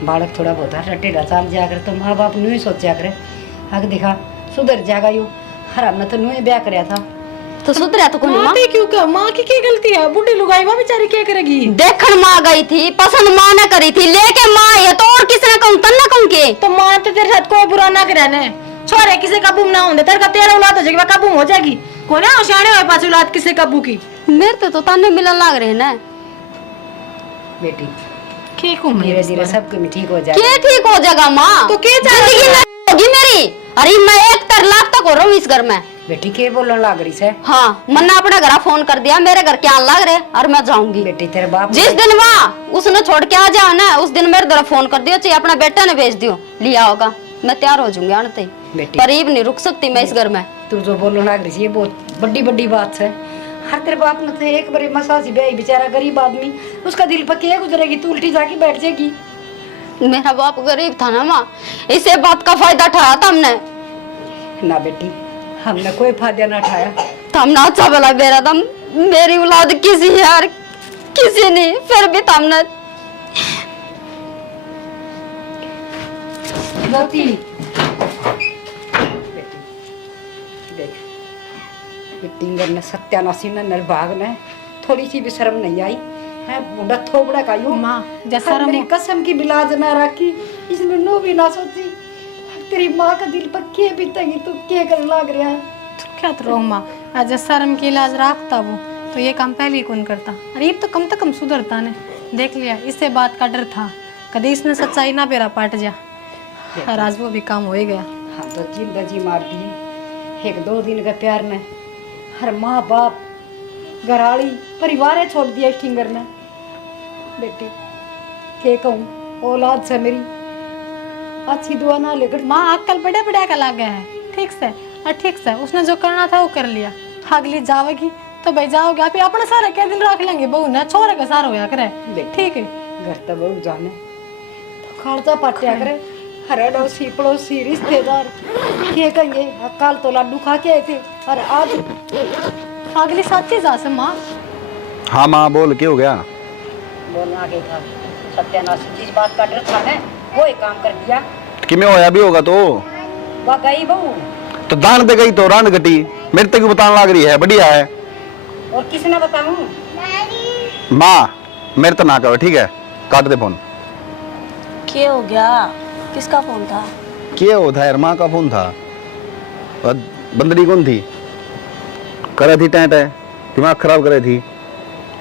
बालक थोड़ा बहुत रटेड़ा चाल जाया करे तो माँ बाप नहीं सोचा करे, आगे देखा सुधर जाएगा यू। हर हमने तो नहीं ब्याह कराया था, तो सुधरा तो कोनी माँ माँ क्यों क्या माँ की क्या गलती है बुढ़ी लुगाई माँ बेचारी क्या करेगी देखन माँ गई थी पसंद माँ ने करी थी लेके माँ ये तो और किसने कहूँ तन ना कहूँ के तो माँ तो तेरे साथ कोई बुरा ना करे ने छोरे किसी काबू में ना होंगे तेरे का तेरा औलाद हो जाएगी काबू हो जाएगी कोई ना होशियारे हो पास औलाद किसी काबू की मेरे तो ताने मिलन लग रहे ना बेटी ठीक हूँ मैं धीरे धीरे सब कुछ ठीक हो जाए क्या ठीक हो जाएगा माँ तो क्या जिंदगी में होगी मेरी अरे मैं 1 लाख तक हो रहा हूँ इस घर में बेटी के बोलने लग रही से हाँ मन्ना अपने घर फोन कर दिया मेरे घर क्या लग रहे और मैं जाऊंगी बेटी तेरे बाप जिस दिन वहाँ उसने छोड़ के आ जाओ ना उस दिन मेरे तरफ फोन कर दियो चाहे अपना बेटा ने भेज दियो लिया होगा मैं तैयार हो जाऊंगी आने बेटी करीब नहीं रुक सकती मैं इस घर में तू जो बोलने लग रही है बहुत बड़ी बड़ी बात है हर तेरे बाप ने तो एक बारी मसाज ब्याही बेचारा गरीब आदमी उसका दिल पर क्या गुजरेगी तू उल्टी जाके बैठ जाएगी मेरा बाप गरीब था ना माँ इसे बात का फायदा उठाया था हमने ना बेटी हमने कोई फायदा ना उठाया हमने अच्छा भला मेरा दम मेरी औलाद किसी है और किसी नहीं फिर भी हमने बेटी देख टिंगर ने सत्यानाशी ने निर्भाग ने थोड़ी सी भी शर्म नहीं आई है बूढ़ा थोबड़ा का यूं माँ जैसा मेरी कसम की बिलाज ना रखी इसने नो भी ना सोची तेरी माँ का दिल पर क्या बीतेगी तू क्या कर लग रहा है क्या तो माँ आज शर्म की इलाज रखता वो तो ये काम पहले ही कौन करता अरे ये तो कम से कम सुधरता ने देख लिया इससे बात का डर था कभी इसने सच्चाई ना बेरा पाट जा और आज वो भी काम हो ही गया हम तो जिंदगी मार दिए 1-2 दिन का प्यार में हर माँ बाप घराड़ी परिवार है छोड़ दिया टिंगर ने बेटी क्या कहूँ औलाद से मेरी अच्छी दुआ ना लेकर माँ आजकल बड़े बड़े का लग गया है ठीक से और ठीक से उसने जो करना था वो कर लिया अगली जाओगी तो भाई जाओगे आप अपना सारा क्या दिन रख लेंगे बहू ना छोरे का सारा होया करे ठीक है घर तक बहू जाने तो खर्चा पाटिया करे हर अड़ोसी पड़ोसी रिश्तेदार क्या कहेंगे कल तो लड्डू खा के आए थे और आज अगली साथी जा से माँ हाँ माँ बोल क्या हो गया बोलना के था सत्यानाश जिस बात का डर था ना वो ही काम कर दिया कि मैं होया भी होगा तो वह गई बहू तो दान दे गई तो रान घटी मेरे तक बताने लग रही है बढ़िया है और किसने बताऊं माँ मेरे तो ना करो ठीक है काट दे फोन क्या हो गया किसका फोन था क्या होता है यार माँ का फोन था और बंदरी कौन थी करे थी टेंट है दिमाग खराब करे थी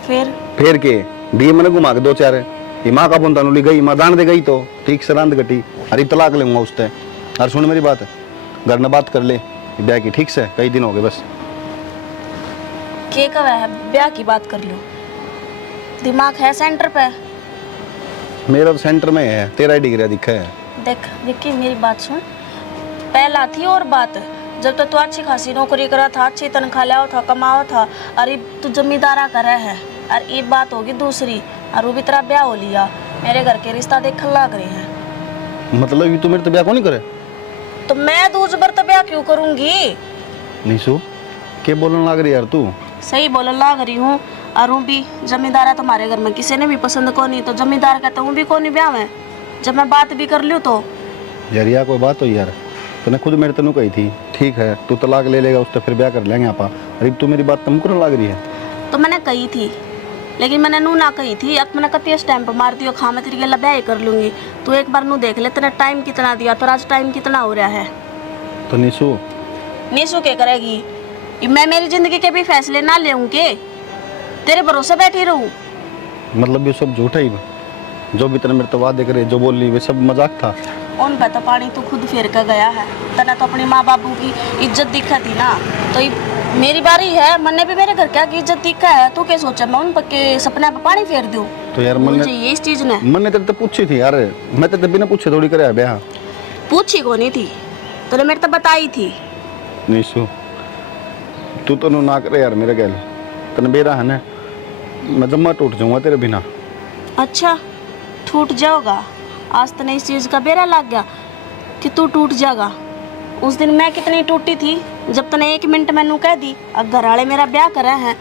फिर के दिए मैंने घुमा के 2-4 ये माँ का फोन था नुली गई माँ दान दे गई तो ठीक से रांद घटी अरे तलाक लूंगा उससे और सुन मेरी बात घर में बात कर ले ब्याह की ठीक से कई दिन हो गए बस के कब है ब्याह की बात कर लो दिमाग है सेंटर पे मेरा तो सेंटर में है तेरा ही डिग्री दिखा है देख विक्की मेरी बात सुन पहला थी और बात जब तक तू अच्छी खासी नौकरी करा था अच्छी तनख्वाह लिया था कमावा था अरे तू जमींदारा करे है और ये बात होगी दूसरी और वो भी तेरा ब्याह हो लिया मेरे घर के रिश्ता देखने लग रहे हैं मतलब ये तू मेरे तो ब्याह को नहीं करे तो मैं दूज बर तो ब्याह क्यों करूंगी निशु क्या बोलने लग रही यार तू सही बोलने लग रही हूँ और हूँ भी जमींदार है तुम्हारे घर में किसी ने भी पसंद को नहीं तो जमींदार कहता हूँ भी कौन ब्याह में जब मैं बात भी कर लूँ तो यार या कोई बात हो यार तूने खुद मेरे तनु कही थी ठीक है तू तलाक ले लेगा उससे फिर ब्याह कर लेंगे आप अरे तू मेरी बात तम करने लग रही है तो मैंने कही थी लेकिन मैंने नू ना कही थी अब मैंने कती स्टैंप मार दियो खा मैं तेरी गला ब्याह ही कर लूंगी तू एक बार नू देख ले तेरा टाइम कितना दिया तो आज टाइम कितना हो रहा है तो निशु नीसू क्या करेगी मैं मेरी जिंदगी के भी फैसले ना लेऊंगी तेरे भरोसे बैठी रहूं मतलब ये सब झूठा ही जो भी तेरे मेरे तो वादे करे जो बोल ली वे सब मजाक था उन पे तो पानी तू खुद फेर कर गया है तना तो अपने माँ बापू की इज्जत दिखा थी ना तो मेरी बारी है मैंने भी मेरे घर क्या की इज्जत दिखा है तू क्या सोचा मैं उन के सपने पे पानी फेर दूं तो यार मुझे ये इस चीज ने मैंने तेरे तो पूछी थी यार मैं तेरे बिना पूछे थोड़ी करे ब्याह पूछी को नहीं थी तूने मेरे तो बताई थी निशु तू तो ना करे यार मेरे गैल तने बेरा है ना मैं जम्मा टूट जाऊंगा तेरे बिना अच्छा टूट जाओगा आज तने इस चीज का बेरा लग गया कि तू टूट जाएगा उस दिन मैं कितनी टूटी थी जब तने 1 मिनट मैनू कह दी अब घर वाले मेरा ब्याह करे हैं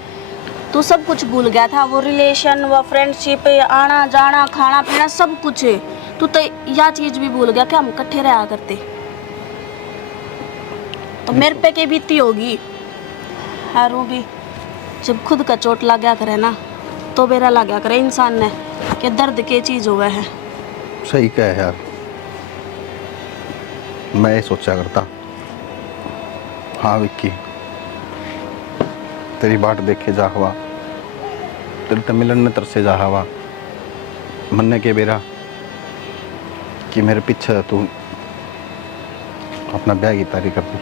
तू सब कुछ भूल गया था वो रिलेशन वो फ्रेंडशिप आना जाना खाना पीना सब कुछ तू तो यह चीज भी भूल गया कि हम इकट्ठे रहा करते तो मेरे पे क्या बीती होगी हारू भी जब खुद का चोट लग गया करे ना तो बेरा लग गया करे इंसान ने कि दर्द के चीज हुआ है। सही कहे यार, मैं ये सोचा करता। हाँ विक्की, तेरी बाट देखे जा हवा, तेरे तो मिलन ने तरसे जा हवा, मन्ने के बेरा कि मेरे पीछे तू अपना ब्याह की तैयारी कर दी।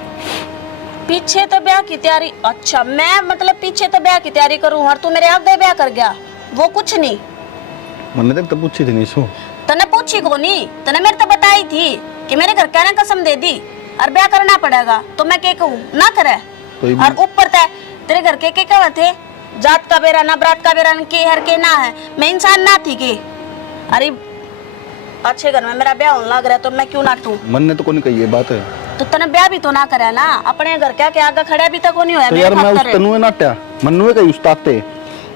पीछे तो ब्याह की तैयारी? अच्छा, मैं मतलब पीछे तो ब्याह की तैयारी करूं और तू मेरे आगे ब्याह कर गया? वो कुछ नहीं। मन्ने तक तो पूछी थी नीसू। तने पूछी को नहीं, तने मेरे तो बताई थी कि मेरे घर कहने कसम दे दी और ब्याह करना पड़ेगा, तो मैं क्या कहूँ ना करे। और ऊपर तेरे घर के क्या थे, जात का बेरा ना बरात का बेरा के हर के ना है, मैं इंसान ना थी के। अरे अच्छे घर में मेरा ब्याह होने लग रहा है तो मैं क्यों नाटूं? मन ने तो कोई कही ये बात है, तो तने ब्याह भी तो ना करे ना, अपने घर क्या के आगे खड़े भी तक नहीं होया। तो यार मैं उस तनुए नाट्या मन्नुए कही उस्ताते।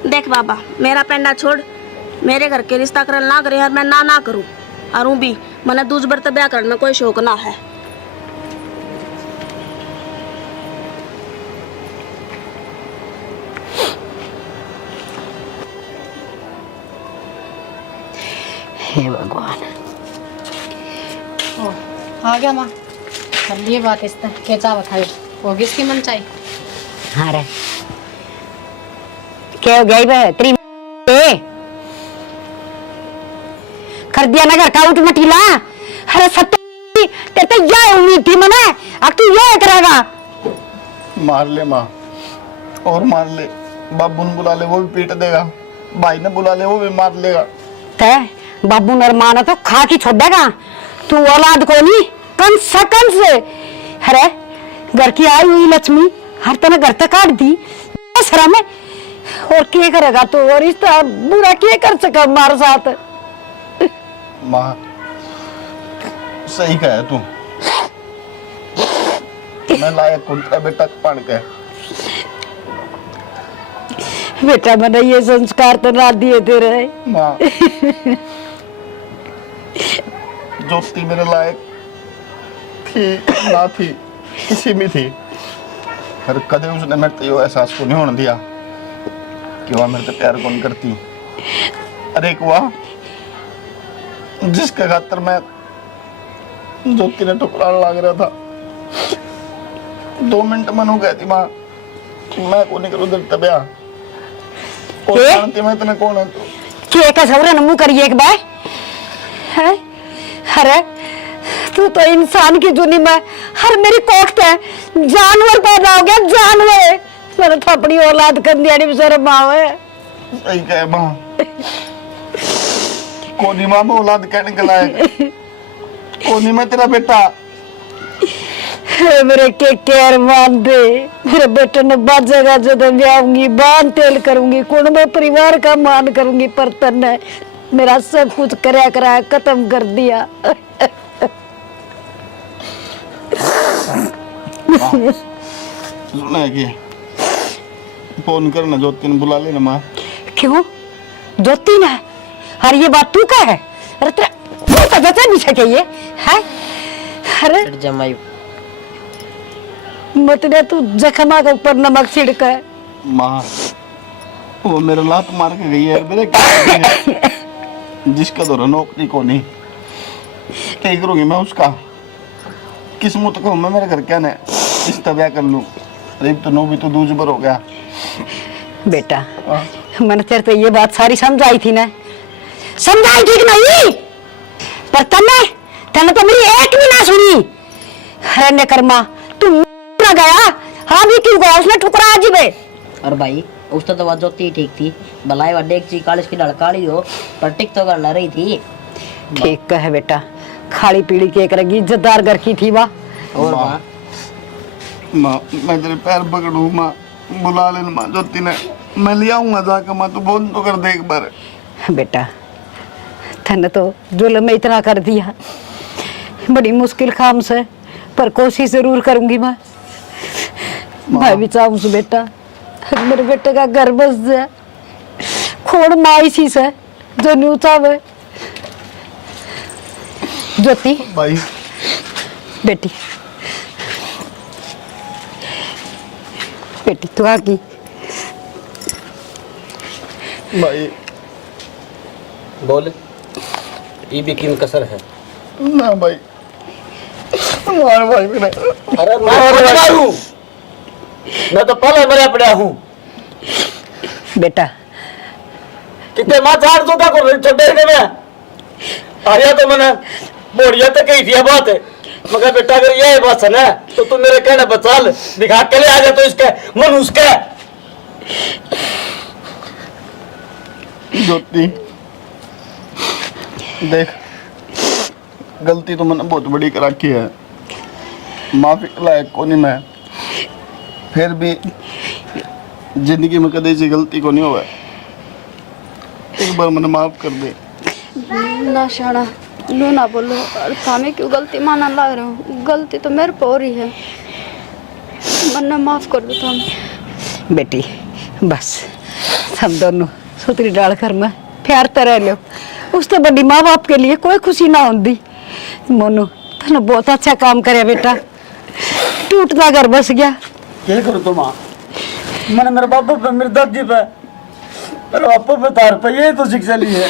देख बाबा, मेरा पेंडा छोड़, मेरे घर के रिश्ता करल ना करे यार, मैं ना करूं। और भी मने दूज बर ब्याह करने कोई शौक ना है। हे भगवान। ओ, आ गया माँ, कर लिए बात इसने क्या चावा खाई होगी इसकी मन चाहिए। हाँ रे, क्या हो गई बे तेरी कर दिया ना घर का उठ मटीला। अरे सत्य तेरे तो यह उम्मीद थी मने, अब तू यह करेगा। मार ले माँ, और मार ले, बाबू ने बुला ले वो भी पीट देगा, भाई ने बुला ले वो भी मार लेगा। ते बाबू नरमाना तो खा के छोड़ देगा, तू औलाद को नहीं कम सकन से। अरे घर की आई हुई लक्ष्मी हर तना घर तक काट दी सरा में, और क्या करेगा तू, और इस तरह बुरा क्या कर सका हमारे साथ। माँ सही कहा तू, मैं लायक कुंता बेटा पढ़ के। बेटा मैंने ये संस्कार तो ना दिए तेरे। माँ ज्योति मेरे लायक थी ना थी, किसी भी थी, पर कदे उसने मेरे तो ये एहसास को नहीं होने दिया कि वह मेरे से प्यार कौन करती। अरे एक वह जिसके खातर मैं ज्योति ने ठुकराने लग रहा था, 2 मिनट मन हो गए थी माँ, मैं को नहीं करूँ दिल तबिया और जानती मैं इतने कौन है तू। क्या का सवरे नमू करिए एक बार है। अरे तू तो इंसान की जुनी में हर मेरी कोख्त है, जानवर पैदा हो गया जानवर। मैंने तो अपनी औलाद कर दिया नहीं शर्म आवे। सही कहे माँ, कोनी माँ में औलाद कहने के लायक, कोनी मैं तेरा बेटा। मेरे के केयर मान दे, मेरे बेटे ने बाजेगा जब ब्याहूंगी, बांध तेल करूंगी, कुण में परिवार का मान करूंगी, पर तन्ने मेरा सब कुछ कराया खत्म कर दिया। सुना है कि फोन करना ज्योति ने बुला लेना माँ। क्यों ज्योति ने? अरे ये बात तू का है? अरे तेरा पता नहीं सके ये है? अरे जमाई मतलब तू जखमा के ऊपर नमक छिड़का है। माँ वो मेरा लात मार के गई है, मेरे क्या जिसका तो नौकरी को नहीं, क्या करूँगी मैं उसका? किस्मत को मैं मेरे घर क्या ने इस तब्या कर लूँ। अरे तो नो भी तो दूज बर हो गया बेटा। मैंने तेरे तो ये बात सारी समझाई थी ना, समझाई ठीक नहीं, पर तने तो मेरी एक भी ना सुनी। अरे ने कर्मा तू ना गया, हाँ भी क्यों गया उसने ठुकरा आज बे। और भाई उसका तो बात जोती ठीक थी, भलाई वड्डे एक चीज कालिश की लड़काड़ी हो पर टिक तो करना रही थी। ठीक है बेटा, खाली पीड़ी के करेगी, इज्जतदार घर की थी वाह। और माँ माँ मैं तेरे पैर पकड़ू माँ, बुला लेना माँ ज्योति ने, मैं ले आऊंगा जाकर माँ, तू फोन तो कर दे एक बार। बेटा तने तो जुल्म में इतना कर दिया, बड़ी मुश्किल काम से, पर कोशिश जरूर करूंगी मैं भी चाहूँ बेटा मेरे बेटे का घर बस जाए, खोड़ माँ इसी से जो न्यू चाहे। ज्योति भाई बेटी बेटी तू आ गई। भाई बोल, ये भी किन कसर है ना भाई, मार भाई मैंने। अरे मैं मारूं, मैं तो पहले मरा पड़ा हूँ। बेटा कितने माँ झाड़ दो को छोटे में आया तो मैंने बोरिया तो कही थी बात है, मगर बेटा अगर ये बात है ना तो तू मेरे कहने पर चल, दिखा के ले आ जा तो इसके मन उसके। ज्योति देख, गलती तो मैंने बहुत बड़ी कर रखी है, माफी के लायक को नहीं मैं, फिर भी जिंदगी में कदे ऐसी गलती को नहीं हुआ, एक बार मैंने माफ कर दे। ना शाना नो ना बोलो, और थामे क्यों गलती माना लग रहे हो? गलती तो मेरे पर हो रही है, मन्ना माफ कर दो थाम। बेटी बस हम दोनों सुतरी डाल कर मैं प्यारते रह लो, उस तो बड़ी माँ बाप के लिए कोई खुशी ना होती। मोनू तूने बहुत अच्छा काम करे बेटा, टूटता घर बस गया। क्या करूँ तो माँ, मैंने मेरे बापू पे, मेरे दादी पे, मेरे बापू पे, तार पे, ये तो शिक्षा ली है।